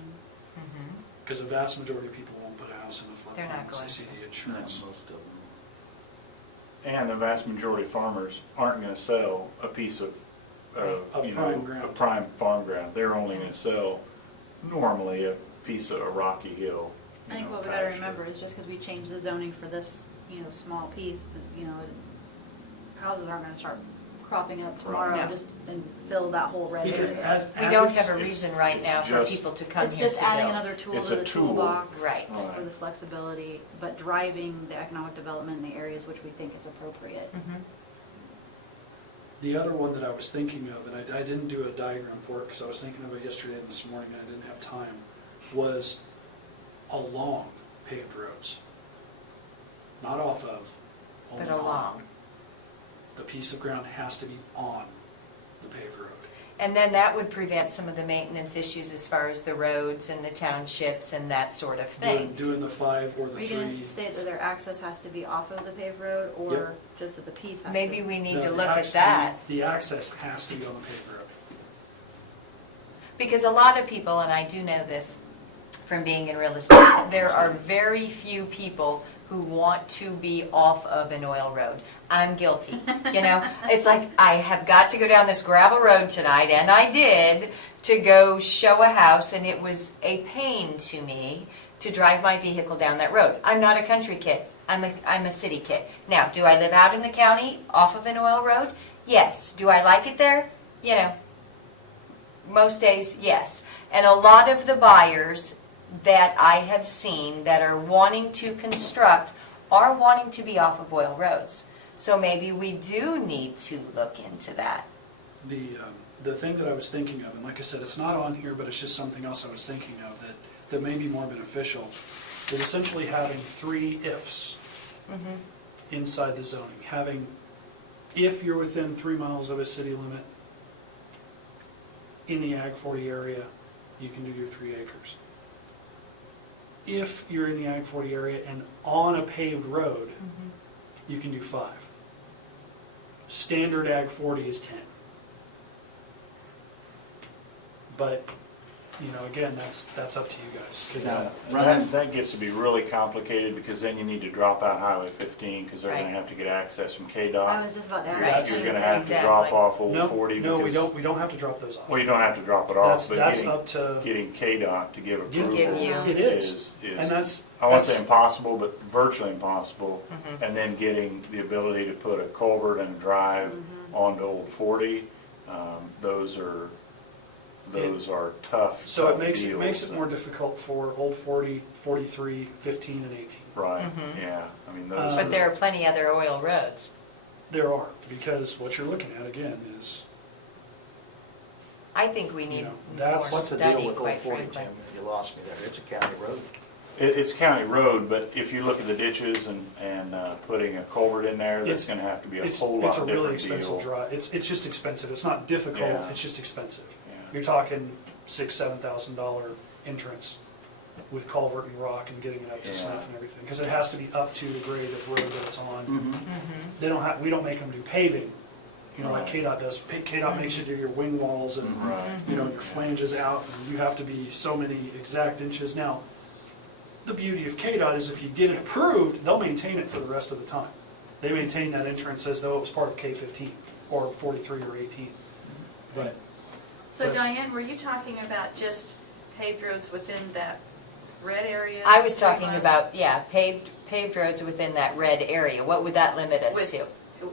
because the vast majority of people won't put a house in a They're floodplain not unless they going see the Not insurance. most of them. And the vast majority of farmers aren't gonna sell a piece of, Of you know, prime ground. a prime farm ground. They're only gonna sell normally a piece of a rocky hill. I think you know, what we gotta pasture. remember is just because we changed the zoning for this, small piece, houses aren't gonna start cropping up tomorrow No. just and fill that whole red Because area. as We as don't it's- have a reason right it's now for just- people to come It's here just to adding build. another tool It's to a the tool. toolbox Right. for the flexibility, but driving the economic development in the areas which we think is appropriate. Mhm. The other one that I was thinking of, and I didn't do a diagram for it because I was thinking of it yesterday and this morning and I didn't have time, was along paved roads. Not off of, only But on. along. The piece of ground has to be on the paved road. And then that would prevent some of the maintenance issues as far as the roads and the townships and that sort of thing. Doing the 5 or Are the you 3. gonna state that their access has to be off of the paved road, or Yep. just that the piece has to? Maybe we need No, to the look at access- that. The access has to be on the paved road. Because a lot of people, and I do know this from being in real estate, there are very few people who want to be off of an oil road. I'm guilty, It's like, I have got to go down this gravel road tonight, and I did, to go show a house, and it was a pain to me to drive my vehicle down that road. I'm not a country kid. I'm a city kid. Now, do I live out in the county off of an oil road? Yes. Do I like it there? Most days, yes. And a lot of the buyers that I have seen that are wanting to construct are wanting to be off of oil roads. So maybe we do need to look into that. The thing that I was thinking of, and like I said, it's not on here, but it's just something else I was thinking of that may be more beneficial, is essentially having 3 ifs inside the zoning. Having, if you're within 3 miles of a city limit in the Ag 40 area, you can do your 3 acres. If you're in the Ag 40 area and on a paved road, you can do 5. Standard Ag 40 is 10. But, again, that's up to you guys. 'Cause Now, That gets to be really complicated because then you need to drop out Highway 15 because they're Right. gonna have to get access from I KDOT. was just about to ask. Right. You're you. gonna have to Exactly. drop off Old No, 40 no, because. we don't have to drop those off. Well, you don't have to drop it off, but That's up to, getting KDOT to give approval. give you. it is. And Is, that's, I won't say impossible, but virtually impossible. Mm-hmm. And then getting the ability to put a culvert and a drive onto Old 40, those are tough, so it tough makes deals. it more difficult for Old 40, 43, 15, and 18. Right, Mhm. yeah, I mean, those But But there are plenty other oil roads. There are, because what you're looking at, again, is, I think we need know, more that's- What's the study, deal with Old quite 40, frankly. Jim? You lost me there. It's a county road. It's county road, but if you look at the ditches and putting a culvert in there, that's It's- gonna have to be a it's whole lot a really different expensive deal. drive. It's just expensive. It's not difficult, Yeah. it's just expensive. Yeah. You're talking $6,000-7,000 entrance with culvert and rock and getting it up to Yeah. snuff and everything, because it has to be up to the grade of road that it's on. Mm-hmm. We don't make them do paving, like Right. KDOT does. KDOT makes you do your wing walls and, Right. your flanges out, and you have to be so many exact inches. Now, the beauty of KDOT is if you get it approved, they'll maintain it for the rest of the time. They maintain that entrance as though it was part of K-15 or 43 or 18. But So But- Diane, were you talking about just paved roads within that red area? I was 3 talking miles? about, paved roads within that red area. What would that limit us With- to?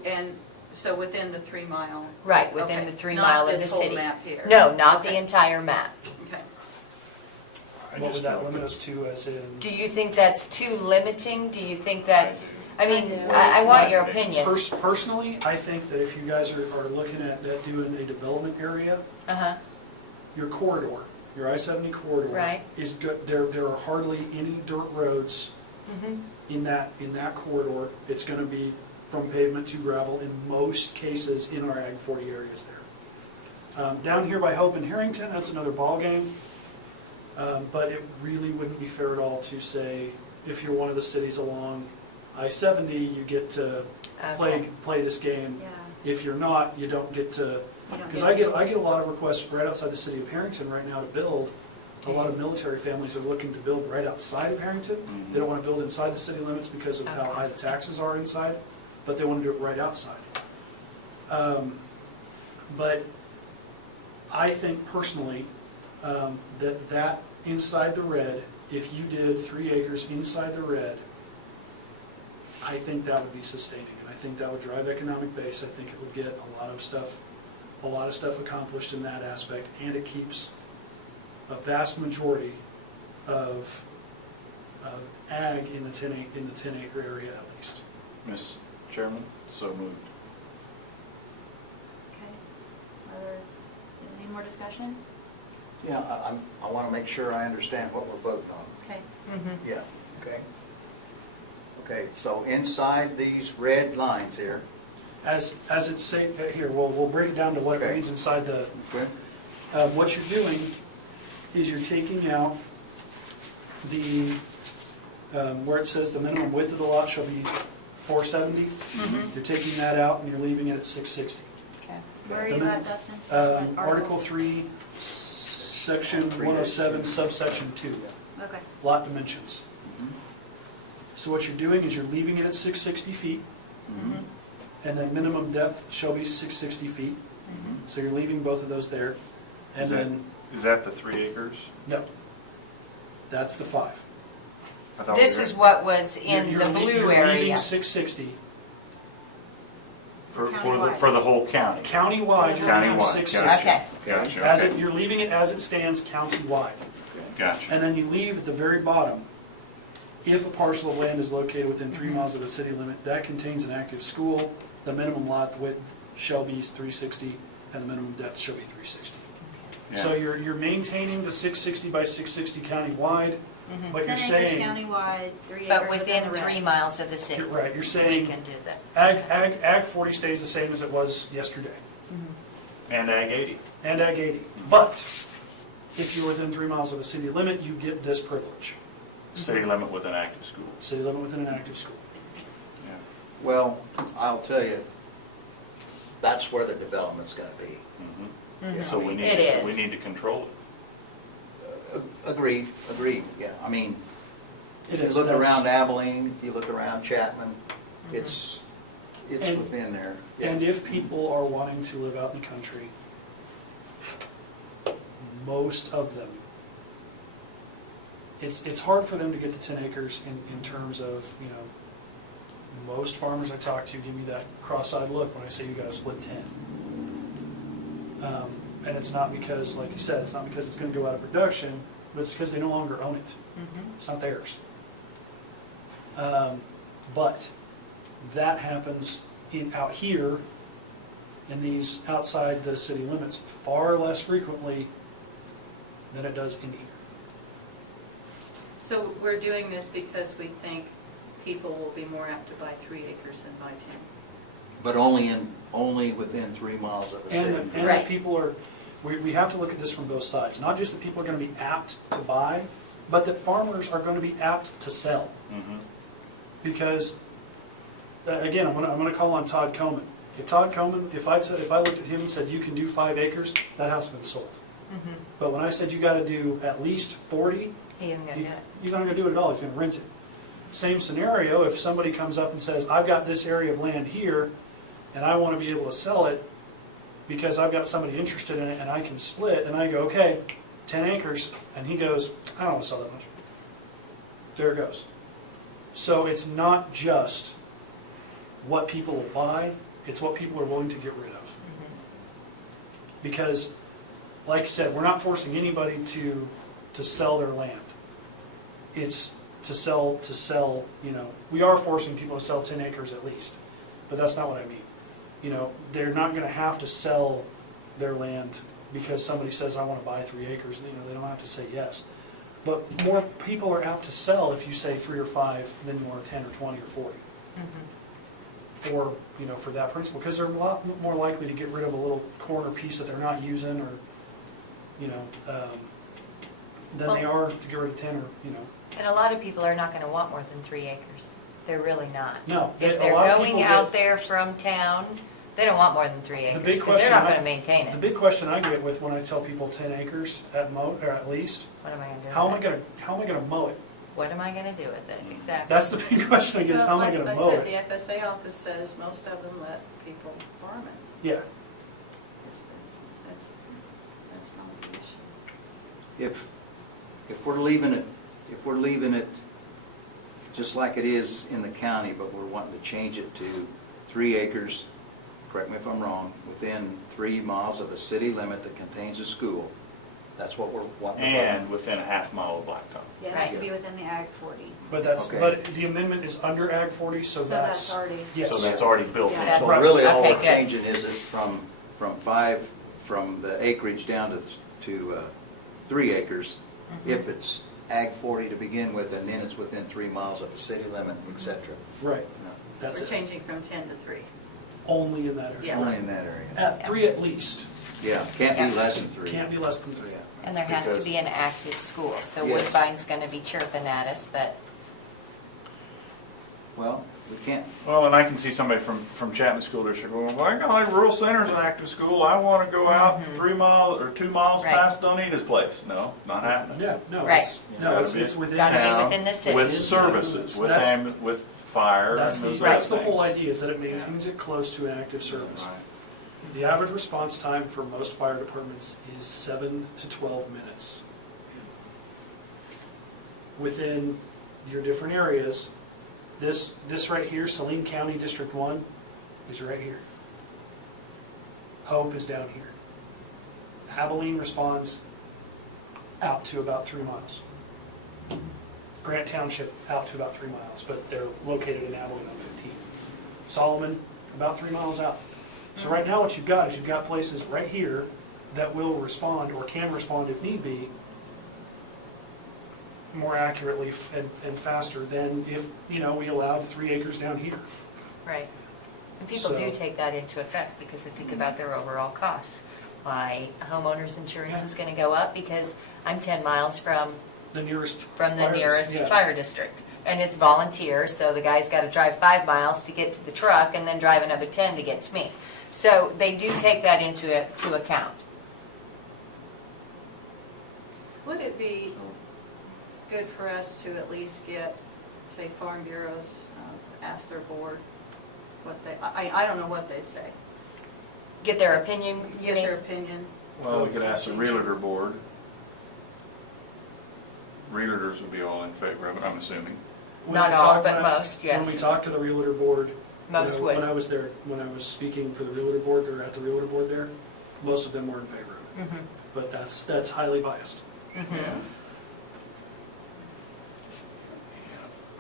And so within the 3 mile? Right, within Okay, the 3 mile of the Not this whole city. map here? No, not the Okay. entire map. Okay. what would that limit us to as in? Do you think that's too limiting? Do you think that's, I mean, do. I want your opinion. Personally, I think that if you guys are looking at doing a development area, Uh-huh, your corridor, your I-70 corridor. Right. Is good. There are hardly any dirt roads mhm, in that corridor. It's going to be from pavement to gravel in most cases in our Ag 40 areas there. Down here by Hope and Harrington, that's another ballgame. But it really wouldn't be fair at all to say, if you're one of the cities along I-70, you get to Okay. play this game. Yeah. If you're not, you don't get to, You don't because get I get a lot of requests right outside the city of Harrington right now to build. A lot of military families are looking to build right outside of Harrington. They don't want to build inside the city limits because of how Okay. high the taxes are inside, but they want to do it right outside. But I think personally, that inside the red, if you did 3 acres inside the red, I think that would be sustaining, and I think that would drive economic base. I think it would get a lot of stuff accomplished in that aspect, and it keeps a vast majority of ag in the 10 acre area at least. Ms. Chairman, so moved. Okay. Any more discussion? Yeah, I want to make sure I understand what we're voting on. Okay. Mhm. Yeah, okay. Okay, so inside these red lines here, As it's say, here, we'll break it down to what it Okay. reads inside the, okay, what you're doing is you're taking out the, where it says the minimum width of the lot shall be 470. You're taking that out and you're leaving it at 660. Okay. Where are The you min- at, Dustin? Article 3, Section 107, subsection 2, Okay. lot dimensions. So what you're doing is you're leaving it at 660 feet, Mhm. and then minimum depth shall be 660 feet. So you're leaving both of those there. And Is that- then, Is that the 3 acres? no, that's the 5. I thought This we is what was in You're the le- blue You're leaving area. 660. for Countywide. for the whole county. Countywide, you're leaving Countywide, 660. Okay. Gotcha, As okay. you're leaving it as it stands countywide. Gotcha. And then you leave at the very bottom, if a parcel of land is located within 3 miles of a city limit that contains an active school, the minimum lot width shall be 360, and the minimum depth shall be 360. So Yeah. you're maintaining the 660 by 660 countywide, but 10 you're acres saying, countywide, 3 acres But within within the 3 red. miles of the city. you're right, you're We saying can do this. ag 40 stays the same as it was yesterday, And Ag 80. and ag 80. But if you're within 3 miles of a city limit, you get this privilege, City limit with an active school. city limit within an active school. Yeah. well, I'll tell you, that's where the development's going to be. Mhm. Yeah, So I mean, It is. we need to control it. Agreed, yeah, I mean, It if you is. look That's- around Abilene, if you look around Chapman, Mm-hmm. it's And- within there. And if people are wanting to live out in the country, most of them, it's hard for them to get to 10 acres in terms of, you know, most farmers I talk to give me that cross-eyed look when I say you gotta split 10. And it's not because, like you said, it's not because it's gonna go out of production, but it's because they no longer own it. It's not theirs. But that happens out here, in these outside the city limits, far less frequently than it does in here. So we're doing this because we think people will be more apt to buy 3 acres than buy 10. But only within 3 miles of a city. And Right. people are, we have to look at this from both sides. Not just that people are going to be apt to buy, but that farmers are going to be apt to sell. Mhm. Because, again, I'm going to call on Todd Coleman. If Todd Coleman, if I looked at him and said, you can do 5 acres, that house would have been sold. But when I said you got to do at least 40, He isn't gonna do it. he's not going to do it at all, he's going to rent it. Same scenario, if somebody comes up and says, I've got this area of land here, and I want to be able to sell it because I've got somebody interested in it and I can split, and I go, okay, 10 acres, and he goes, I don't want to sell that much. There it goes. So it's not just what people will buy, it's what people are willing to get rid of. Because, like I said, we're not forcing anybody to sell their land. It's to sell, you know, we are forcing people to sell 10 acres at least, but that's not what I mean. You know, they're not gonna have to sell their land because somebody says, I wanna buy 3 acres, you know, they don't have to say yes. But more people are apt to sell if you say 3 or 5 than you are 10 or 20 or 40. for, you know, for that principle, because they're a lot more likely to get rid of a little corner piece that they're not using, or, you know, than they are to get rid of 10, or, you know. And a lot of people are not gonna want more than 3 acres. They're really not. No. If a they're lot of going people out get- there from town, they don't want more than 3 The acres, big because question they're not I- gonna maintain The it. big question I get with when I tell people 10 acres or at least, What am I gonna do how am I with it? gonna mow it? What am I gonna do with it, exactly? That's the big question, I guess, how am I Well, gonna like mow I said, it? the FSA office says most of them let people farm it. Yeah, That's not the issue. If we're leaving it just like it is in the county, but we're wanting to change it to 3 acres, correct me if I'm wrong, within 3 miles of a city limit that contains a school, that's what we're wanting. to And within a half mile of Blacktop. Yeah, it has to be within the Ag 40. but that's, Okay. but the amendment is under Ag 40, so So that's. that's already. Yes. So that's already built in. Yeah. So That's- really, all okay, we're good. changing is it from 5, from the acreage down to 3 acres, if it's Ag 40 to begin with, and then it's within 3 miles of a city limit, et cetera. Right, that's We're it, changing from 10 to 3. only in that Yeah. area. Only in that area. At 3 at least, Yeah, can't be Yeah. less than 3. can't be less than 3. Yeah. And there has to Because- be an active school, so Yes. Woodbine's gonna be chirping at us, but Well, we can't, Well, and I can see somebody from Chapman School District going, well, I got like rural center's an active school, I want to go out 3 miles or 2 miles Right. past Dunedin's place. No, not happening. Yeah, no, Right. it's, no, Gotta it's be- it's within. Gotta be Town within the city. With It's- services, with that's- with fire and That's the, those that's the other whole things. idea, is that it maintains it close to an active service. Right. The average response time for most fire departments is 7 to 12 minutes. Within your different areas, this right here, Saline County District 1, is right here. Hope is down here. Abilene responds out to about 3 miles. Grant Township out to about 3 miles, but they're located in Abilene on 15. Solomon, about 3 miles out. So right now what you've got is you've got places right here that will respond or can respond if need be more accurately and faster than if, you know, we allowed 3 acres down here. right. And people do So- take that into effect because they think about their overall costs. My homeowner's insurance Yeah. is gonna go up because I'm 10 miles from The nearest. the fire nearest dis- yeah. fire district. And it's volunteer, so the guy's gotta drive 5 miles to get to the truck and then drive another 10 to get to me. So they do take that to account. Would it be good for us to at least get, say, Farm Bureaus, ask their board what they, I don't know what they'd say. Get their opinion, you Get mean? their opinion. Well, we could ask the realtor board. Realtors would be all in favor of it, I'm assuming. When Not I all, talk- but when I- most, yes. When we talked to the realtor board. Most when would. I was there, when I was speaking for the realtor board, or at the realtor board there, most of them were in favor of it. Mhm, But that's highly biased. mhm.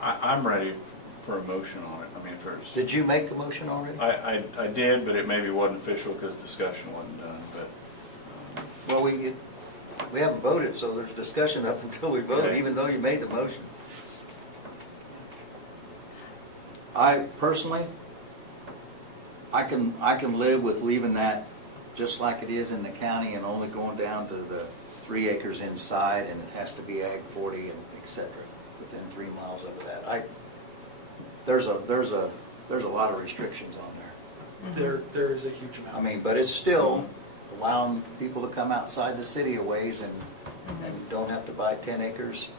I'm ready for a motion on it. I mean, first, did you make the motion already? I did, but it maybe wasn't official because discussion wasn't done, but. Well, we haven't voted, so there's discussion up until we vote, Okay. even though you made the motion. I personally, I can live with leaving that just like it is in the county and only going down to the 3 acres inside, and it has to be Ag 40 and et cetera, within 3 miles of that. There's a lot of restrictions on there. There is a huge amount. I mean, but it's still allowing people to come outside the city a ways and don't have to buy 10 acres.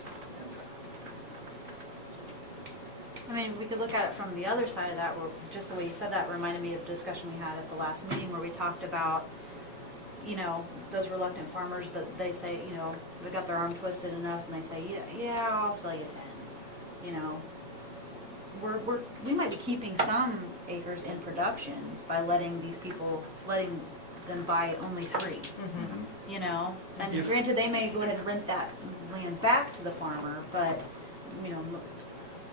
I mean, we could look at it from the other side of that, where just the way you said that reminded me of a discussion we had at the last meeting where we talked about, you know, those reluctant farmers, but they say, you know, they got their arm twisted enough and they say, yeah, I'll sell you 10. You know, we might be keeping some acres in production by letting them buy only 3. Mhm. You know, and If- granted, they may go ahead and rent that land back to the farmer, but, you know,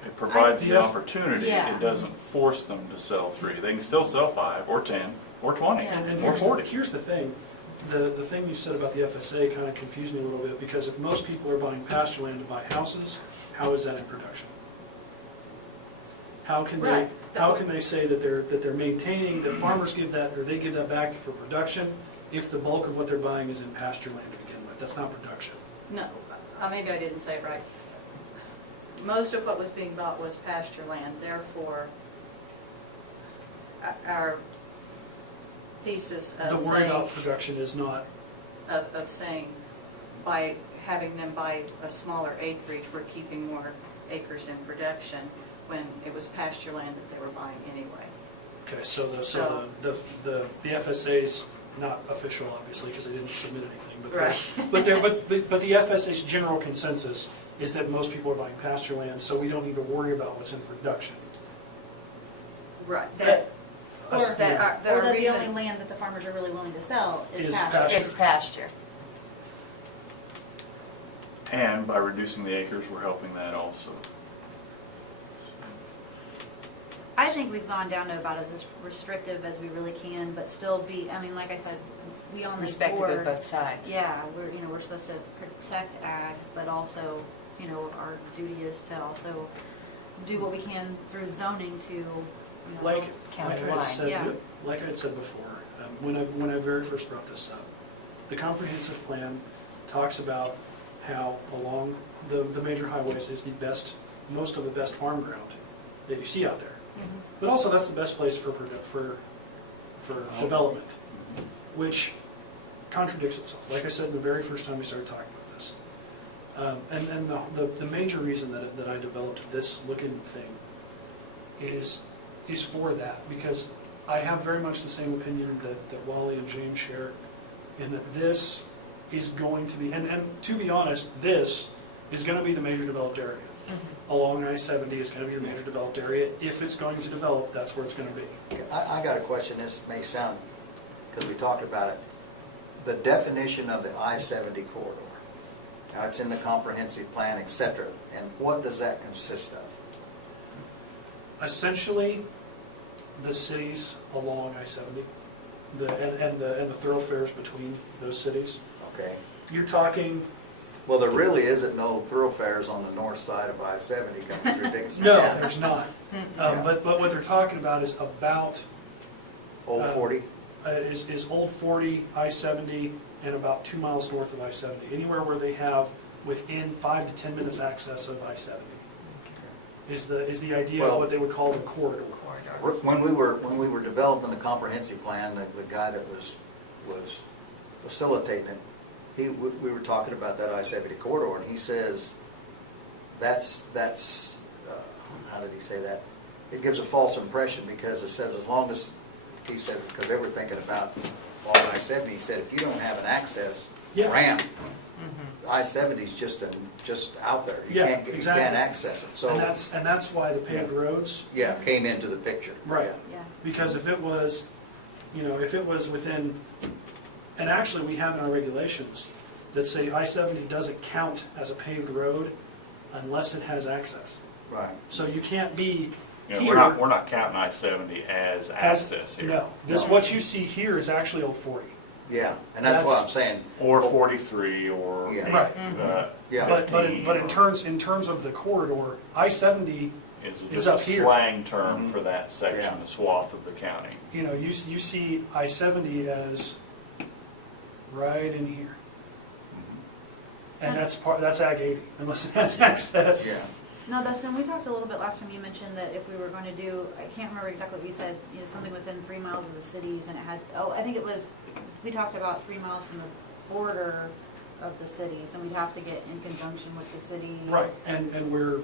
It provides the Yes. opportunity, Yeah. it doesn't force them to sell 3. They can still sell 5 or 10 or 20 Yeah. And or 40. here's the thing, the thing you said about the FSA kind of confused me a little bit, because if most people are buying pasture land to buy houses, how is that in production? how can they, Right. how can they say that they're maintaining, that farmers give that, or they give that back for production, if the bulk of what they're buying is in pasture land to begin with? That's not production. No, maybe I didn't say it right. Most of what was being bought was pasture land, therefore, our thesis The of worry saying, about production is not, of saying, by having them buy a smaller acreage, we're keeping more acres in production, when it was pasture land that they were buying anyway. okay, so the FSA's not official, obviously, because they didn't submit anything, but Right. but the FSA's general consensus is that most people are buying pasture land, so we don't need to worry about what's in production. Right. Or That Or our that the only reason, land that the farmers are really willing to sell is Is pasture. pasture. It's pasture. And by reducing the acres, we're helping that also. I think we've gone down to about as restrictive as we really can, but still be, I mean, like I said, we on this Respective of board. both sides. Yeah, we're supposed to protect ag, but also, our duty is to also do what we can through zoning to, Like I Countywide. had said, Yeah. like I had said before, when I very first brought this up, the comprehensive plan talks about how along the major highways is the best, most of the best farm ground that you see out there. But also that's the best place for development, which contradicts itself. Like I said the very first time we started talking about this. And the major reason that I developed this looking thing is for that, because I have very much the same opinion that Wally and James share, in that this is going to be, and to be honest, this is going to be the major developed area. Along I-70 is going to be the major developed area. If it's going to develop, that's where it's going to be. I got a question, this may sound, because we talked about it, the definition of the I-70 corridor. Now, it's in the comprehensive plan, et cetera, and what does that consist of? Essentially, the cities along I-70, and the thoroughfares between those cities. Okay. You're talking, Well, there really isn't no thoroughfares on the north side of I-70 coming through Dickinson no, County. there's not. But what they're talking about is about, Old 40? is Old 40, I-70, and about 2 miles north of I-70. Anywhere where they have within 5 to 10 minutes access of I-70 is the idea of Well- what they would call the corridor. When we were developing the comprehensive plan, the guy that was facilitating it, we were talking about that I-70 corridor, and he says, that's how did he say that? It gives a false impression, because it says as long as, he said, because they were thinking about along I-70, he said, if you don't have an access Yeah. ramp, I-70's just out there. You Yeah, can't get- exactly. You can't access it, so, And that's why the paved roads, yeah, came into the picture. right. Yeah. Because if it was within, and actually we have in our regulations that say I-70 doesn't count as a paved road unless it has access. Right. So you can't be Yeah, here. we're not counting I-70 as access here. No, what you see here is actually Old 40. Yeah, and that's what I'm That's- saying. Or 43, or Yeah. Right. Yeah. But in terms of the corridor, I-70, Is Is just up a here. slang term for that section, Yeah. the swath of the county. you see I-70 as right in here. And that's Ag 80, unless it has access. Yeah. No, Dustin, we talked a little bit last time, you mentioned that if we were going to do, I can't remember exactly what you said, something within 3 miles of the cities, and it had, I think it was, we talked about 3 miles from the border of the cities, and we'd have to get in conjunction with the city. Right, and we're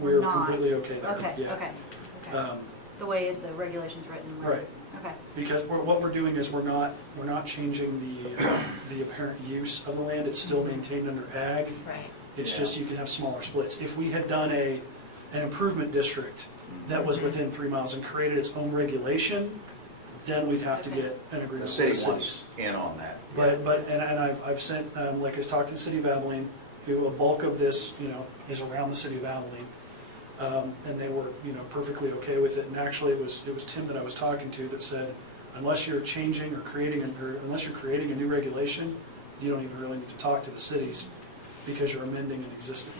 Not. completely okay there. Okay, yeah. okay. Um, The way the regulation's written. Right. Okay. Because what we're doing is we're not changing the apparent use of the land, it's still maintained under ag. Right. It's Yeah. just you can have smaller splits. If we had done an improvement district that was within 3 miles and created its own regulation, then we'd have to Okay. get an agreement The with the city cities. wants in on that. And I've sent, like I talked to the city of Abilene, who a bulk of this, is around the city of Abilene. And they were, perfectly okay with it. And actually, it was Tim that I was talking to that said, unless you're changing or unless you're creating a new regulation, you don't even really need to talk to the cities because you're amending an existing.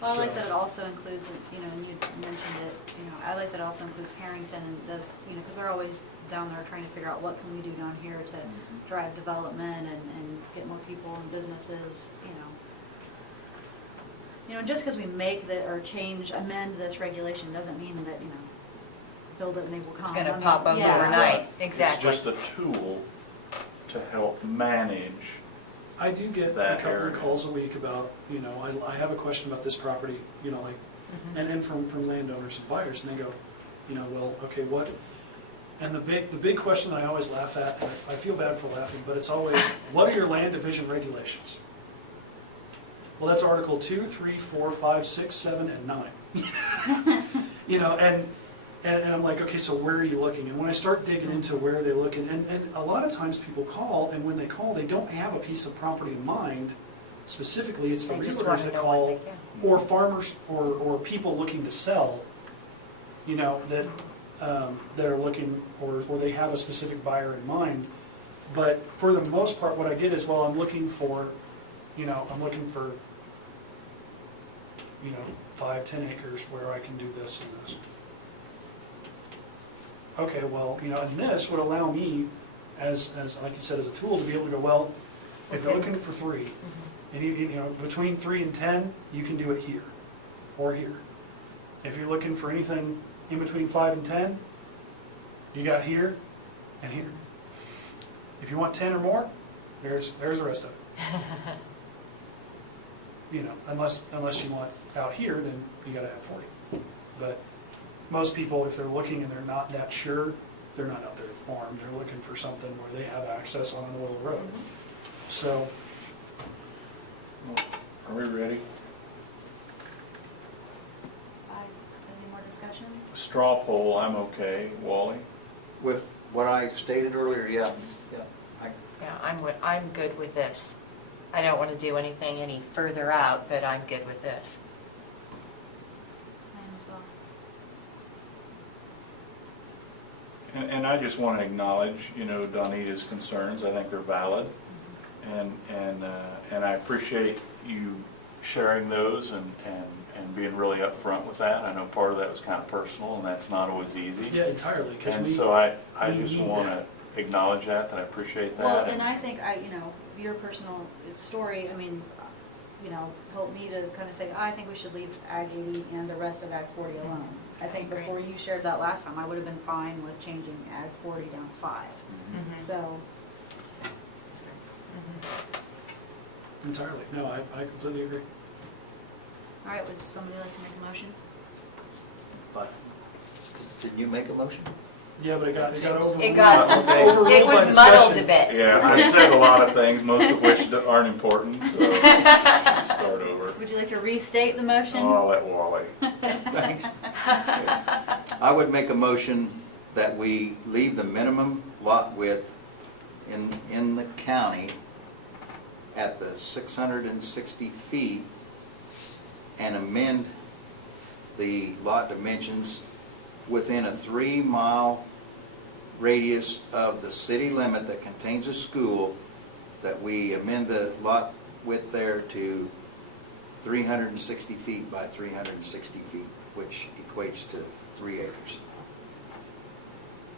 Well, I like So- that it also includes, you know, and you mentioned it, you know, I like that it also includes Harrington and those, you know, because they're always down there trying to figure out what can we do down here to drive development and get more people and businesses, you know. You know, just because we make the, or change, amend this regulation doesn't mean that, you know, build it and they will come. It's I gonna mean, pop up yeah. overnight, exactly. It's just a tool to help manage. I do get a That couple area. of calls a week about, you know, I have a question about this property, you know, like, and from landowners and buyers, and they go, you know, well, okay, what? And the big question that I always laugh at, and I feel bad for laughing, but it's always, what are your land division regulations? Well, that's Article 2, 3, 4, 5, 6, 7, and 9. You know, and I'm like, okay, so where are you looking? And when I start digging into where are they looking, and a lot of times people call, and when they call, they don't have a piece of property in mind. Specifically, it's the They just realtors wanna that know what call, they can. or farmers, or people looking to sell, you know, that are looking, or they have a specific buyer in mind. But for the most part, what I get is, well, I'm looking for, you know, 5, 10 acres where I can do this and this. Okay, well, you know, and this would allow me, as like you said, as a tool to be able to go, well, if you're looking for 3, and you know, between 3 and 10, you can do it here, or here. If you're looking for anything in between 5 and 10, you got here and here. If you want 10 or more, there's the rest of it. You know, unless you want out here, then you gotta have 40. But most people, if they're looking and they're not that sure, they're not out there to farm. They're looking for something where they have access on an oil road. So, Are we ready? Any more discussion? Straw poll, I'm okay. Wally? With what I stated earlier, yeah. Yeah, I'm good with this. I don't want to do anything any further out, but I'm good with this. I am as well. And I just want to acknowledge, you know, Donita's concerns. I think they're valid. And I appreciate you sharing those and being really upfront with that. I know part of that was kind of personal, and that's not always easy. yeah, entirely, because And we, so I we just need want that. to acknowledge that I appreciate that. Well, and I think, you know, your personal story, I mean, you know, helped me to kind of say, I think we should leave Ag 80 and the rest of Ag 40 alone. I think Agree. before you shared that last time, I would have been fine with changing Ag 40 down to 5. Mhm. So, entirely, no, I completely agree. all right, would somebody like to make a motion? But, didn't you make a motion? Yeah, but it got overruled. It got, Okay. Overruled it by was muddled a discussion. bit. Yeah, I said a lot of things, most of which aren't important, so start over. Would you like to restate the motion? Oh, I'll let Wally. Thanks. I would make a motion that we leave the minimum lot width in the county at the 660 feet and amend the lot dimensions within a 3-mile radius of the city limit that contains a school, that we amend the lot width there to 360 feet by 360 feet, which equates to 3 acres.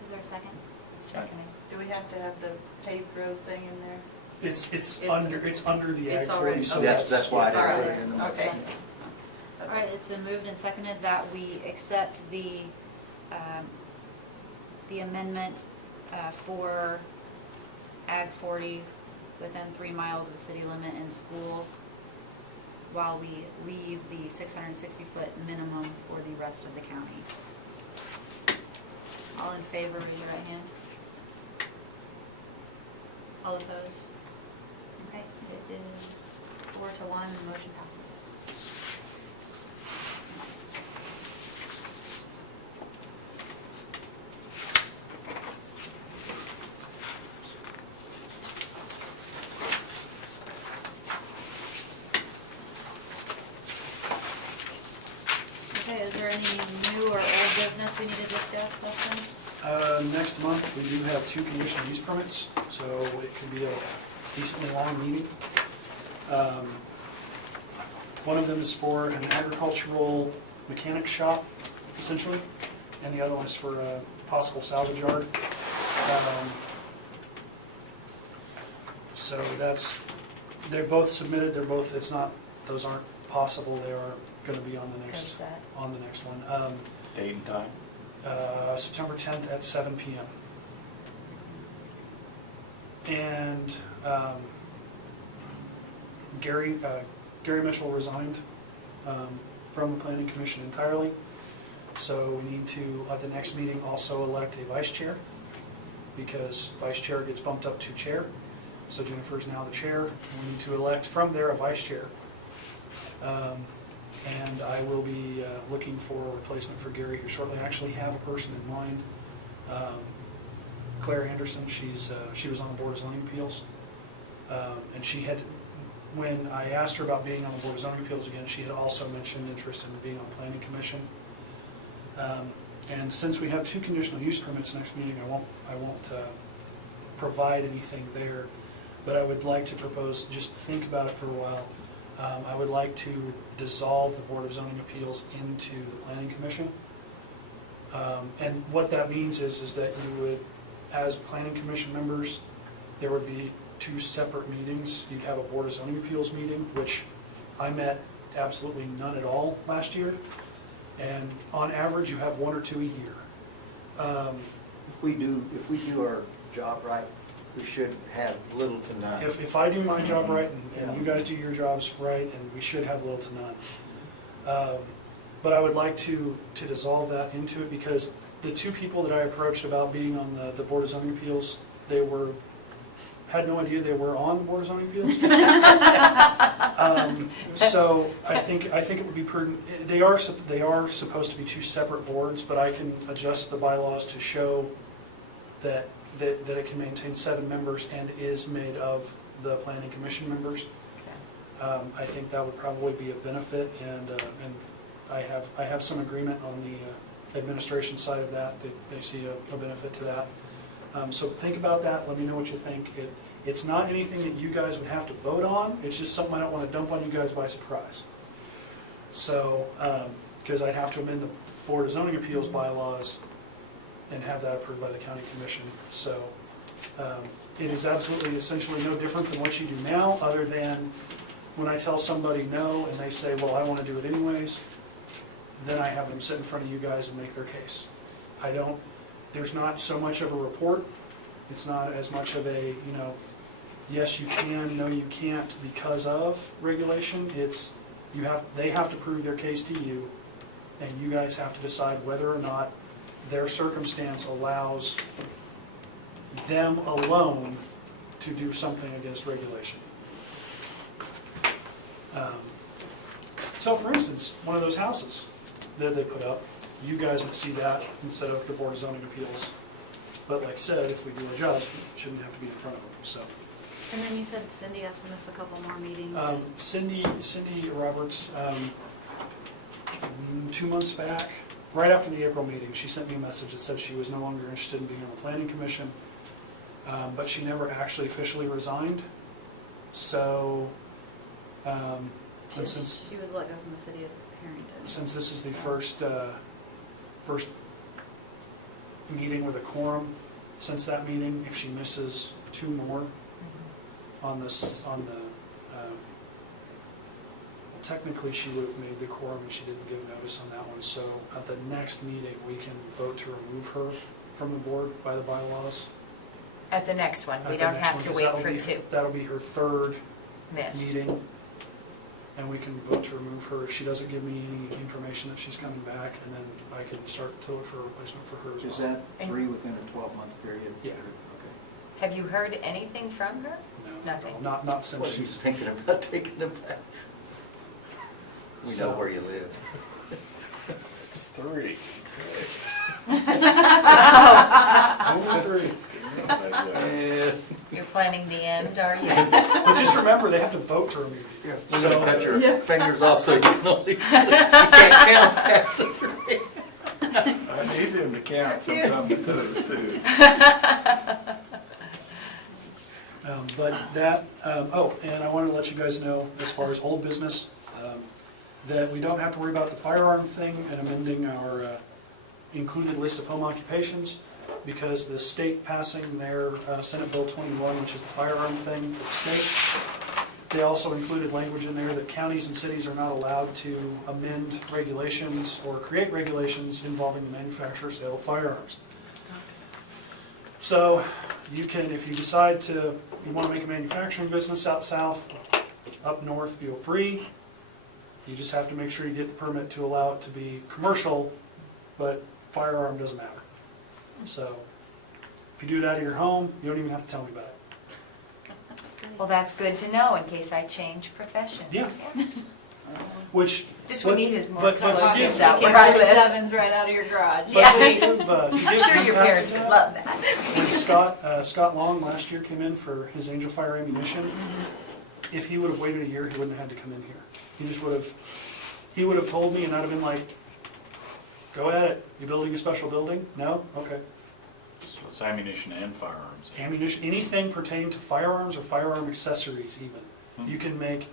Is there a second? Seconding. Do we have to have the paved road thing in there? It's under the Ag It's 40, already- so okay. That's why I didn't All put right, it in the motion. okay. All right, it's been moved and seconded that we accept the amendment for Ag 40 within 3 miles of the city limit and school, while we leave the 660-foot minimum for the rest of the county. All in favor, raise your right hand. All opposed? Okay, it is 4-1, the motion passes. Okay, is there any new or old business we need to discuss, Dustin? Next month, we do have 2 conditional use permits, so it could be a decently long meeting. One of them is for an agricultural mechanic shop, essentially, and the other one is for a possible salvage yard. So they're both submitted, it's not, those aren't possible, they are going to be on the Where's that? next one. Date and time? September 10th at 7 PM. And Gary Mitchell resigned from the Planning Commission entirely. So we need to, at the next meeting, also elect a vice chair, because vice chair gets bumped up to chair. So Jennifer is now the chair. We need to elect from there a vice chair. And I will be looking for a replacement for Gary here shortly. I actually have a person in mind. Claire Anderson, she was on the Board of Zoning Appeals. And she had, when I asked her about being on the Board of Zoning Appeals again, she had also mentioned interest in being on Planning Commission. And since we have 2 conditional use permits next meeting, I won't provide anything there. But I would like to propose, just think about it for a while. I would like to dissolve the Board of Zoning Appeals into the Planning Commission. And what that means is that you would, as Planning Commission members, there would be 2 separate meetings. You'd have a Board of Zoning Appeals meeting, which I met absolutely none at all last year. And on average, you have 1 or 2 a year. If we do our job right, we should have little to none. If I do my job right and you guys do your jobs right, and we should have little to none. But I would like to dissolve that into it, because the 2 people that I approached about being on the Board of Zoning Appeals, had no idea they were on the Board of Zoning Appeals. So I think it would be prudent. They are supposed to be 2 separate boards, but I can adjust the bylaws to show that it can maintain 7 members and is made of the Planning Commission members. I think that would probably be a benefit, and I have some agreement on the administration side of that. They see a benefit to that. So think about that. Let me know what you think. It's not anything that you guys would have to vote on. It's just something I don't want to dump on you guys by surprise. So, because I'd have to amend the Board of Zoning Appeals bylaws and have that approved by the County Commission. So it is absolutely, essentially no different than what you do now, other than when I tell somebody no and they say, well, I want to do it anyways, then I have them sit in front of you guys and make their case. There's not so much of a report. It's not as much of a, yes, you can, no, you can't because of regulation. It's, they have to prove their case to you, and you guys have to decide whether or not their circumstance allows them alone to do something against regulation. So for instance, one of those houses that they put up, you guys would see that instead of the Board of Zoning Appeals. But like I said, if we do our jobs, we shouldn't have to be in front of them, so. And then you said Cindy has to miss a couple more meetings. Cindy Roberts, 2 months back, right after the April meeting, she sent me a message that said she was no longer interested in being on the Planning Commission, but she never actually officially resigned. So, and since She was let go from the city of Harrington. since this is the first meeting with a quorum, since that meeting, if she misses 2 more technically she would have made the quorum and she didn't give notice on that one. So at the next meeting, we can vote to remove her from the board by the bylaws. At the next one, we At the don't next have one, to 'cause wait that'll for be- 2. That'll be her 3rd Missed. meeting. And we can vote to remove her. If she doesn't give me any information that she's coming back, and then I can start to look for a replacement for her as well. Is that 3 within a 12-month period? Yeah. Okay. Have you heard anything from her? No, Nothing. Not since Well, she's she's. thinking about taking them back. We know So- where you live. It's 3. Only 3. You're planning the end, are you? But just remember, they have to vote to remove you. We're So- gonna cut your fingers off so you can only, you can't count past the 3. I need him to count sometimes with those too. But that, and I wanted to let you guys know, as far as old business, that we don't have to worry about the firearm thing and amending our included list of home occupations, because the state passing their Senate Bill 21, which is the firearm thing for the state, they also included language in there that counties and cities are not allowed to amend regulations or create regulations involving the manufacture or sale of firearms. So you can, if you decide to, you want to make a manufacturing business out south, up north, feel free. You just have to make sure you get the permit to allow it to be commercial, but firearm doesn't matter. So if you do it out of your home, you don't even have to tell me about it. Well, that's good to know in case I change professions. Yeah. Which, Just we needed more but to explosives give- out Get where I live. 47s right out of your garage. but Yeah. to give, to I'm give sure your impact parents to would that, love that. when Scott Long last year came in for his Angel Fire ammunition, if he would have waited a year, he wouldn't have had to come in here. He just would have, he would have told me, and I'd have been like, go at it. You building a special building? No? Okay. So it's ammunition and firearms. Ammunition, anything pertaining to firearms or firearm accessories even. You can make,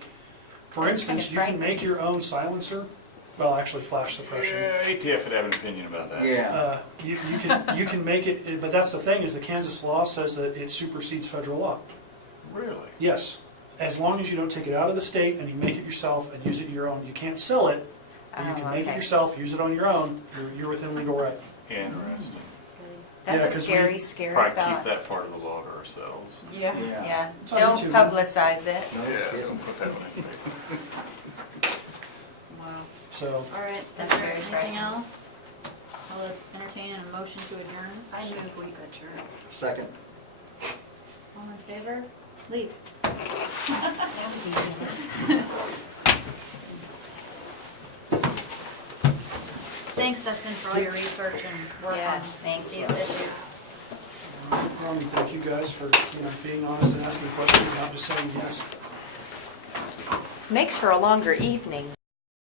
for That's instance, kinda you can frightening. make your own silencer. Well, actually flash suppression. Yeah, ATF would have an opinion about that. Yeah. You can make it, but that's the thing, is the Kansas law says that it supersedes federal law. Really? Yes, as long as you don't take it out of the state and you make it yourself and use it your own. You can't sell it, but you Oh, can make it okay. yourself, use it on your own, you're within legal right. Interesting. Yeah, That's a 'cause scary, we scary Probably keep thought. that part of the law to ourselves. Yeah. Yeah, It's on don't YouTube. publicize it. No Yeah, kidding. don't put that one in there. Wow. So, All right, is That's there very anything frightening. else? I'll entertain a motion to adjourn. I move we adjourn. Second. All in favor? Leave. That was easy. Thanks, Dustin, for all your research and work on Yes, thank these you. issues. thank you guys for being honest and asking questions, not just saying yes. Makes for a longer evening.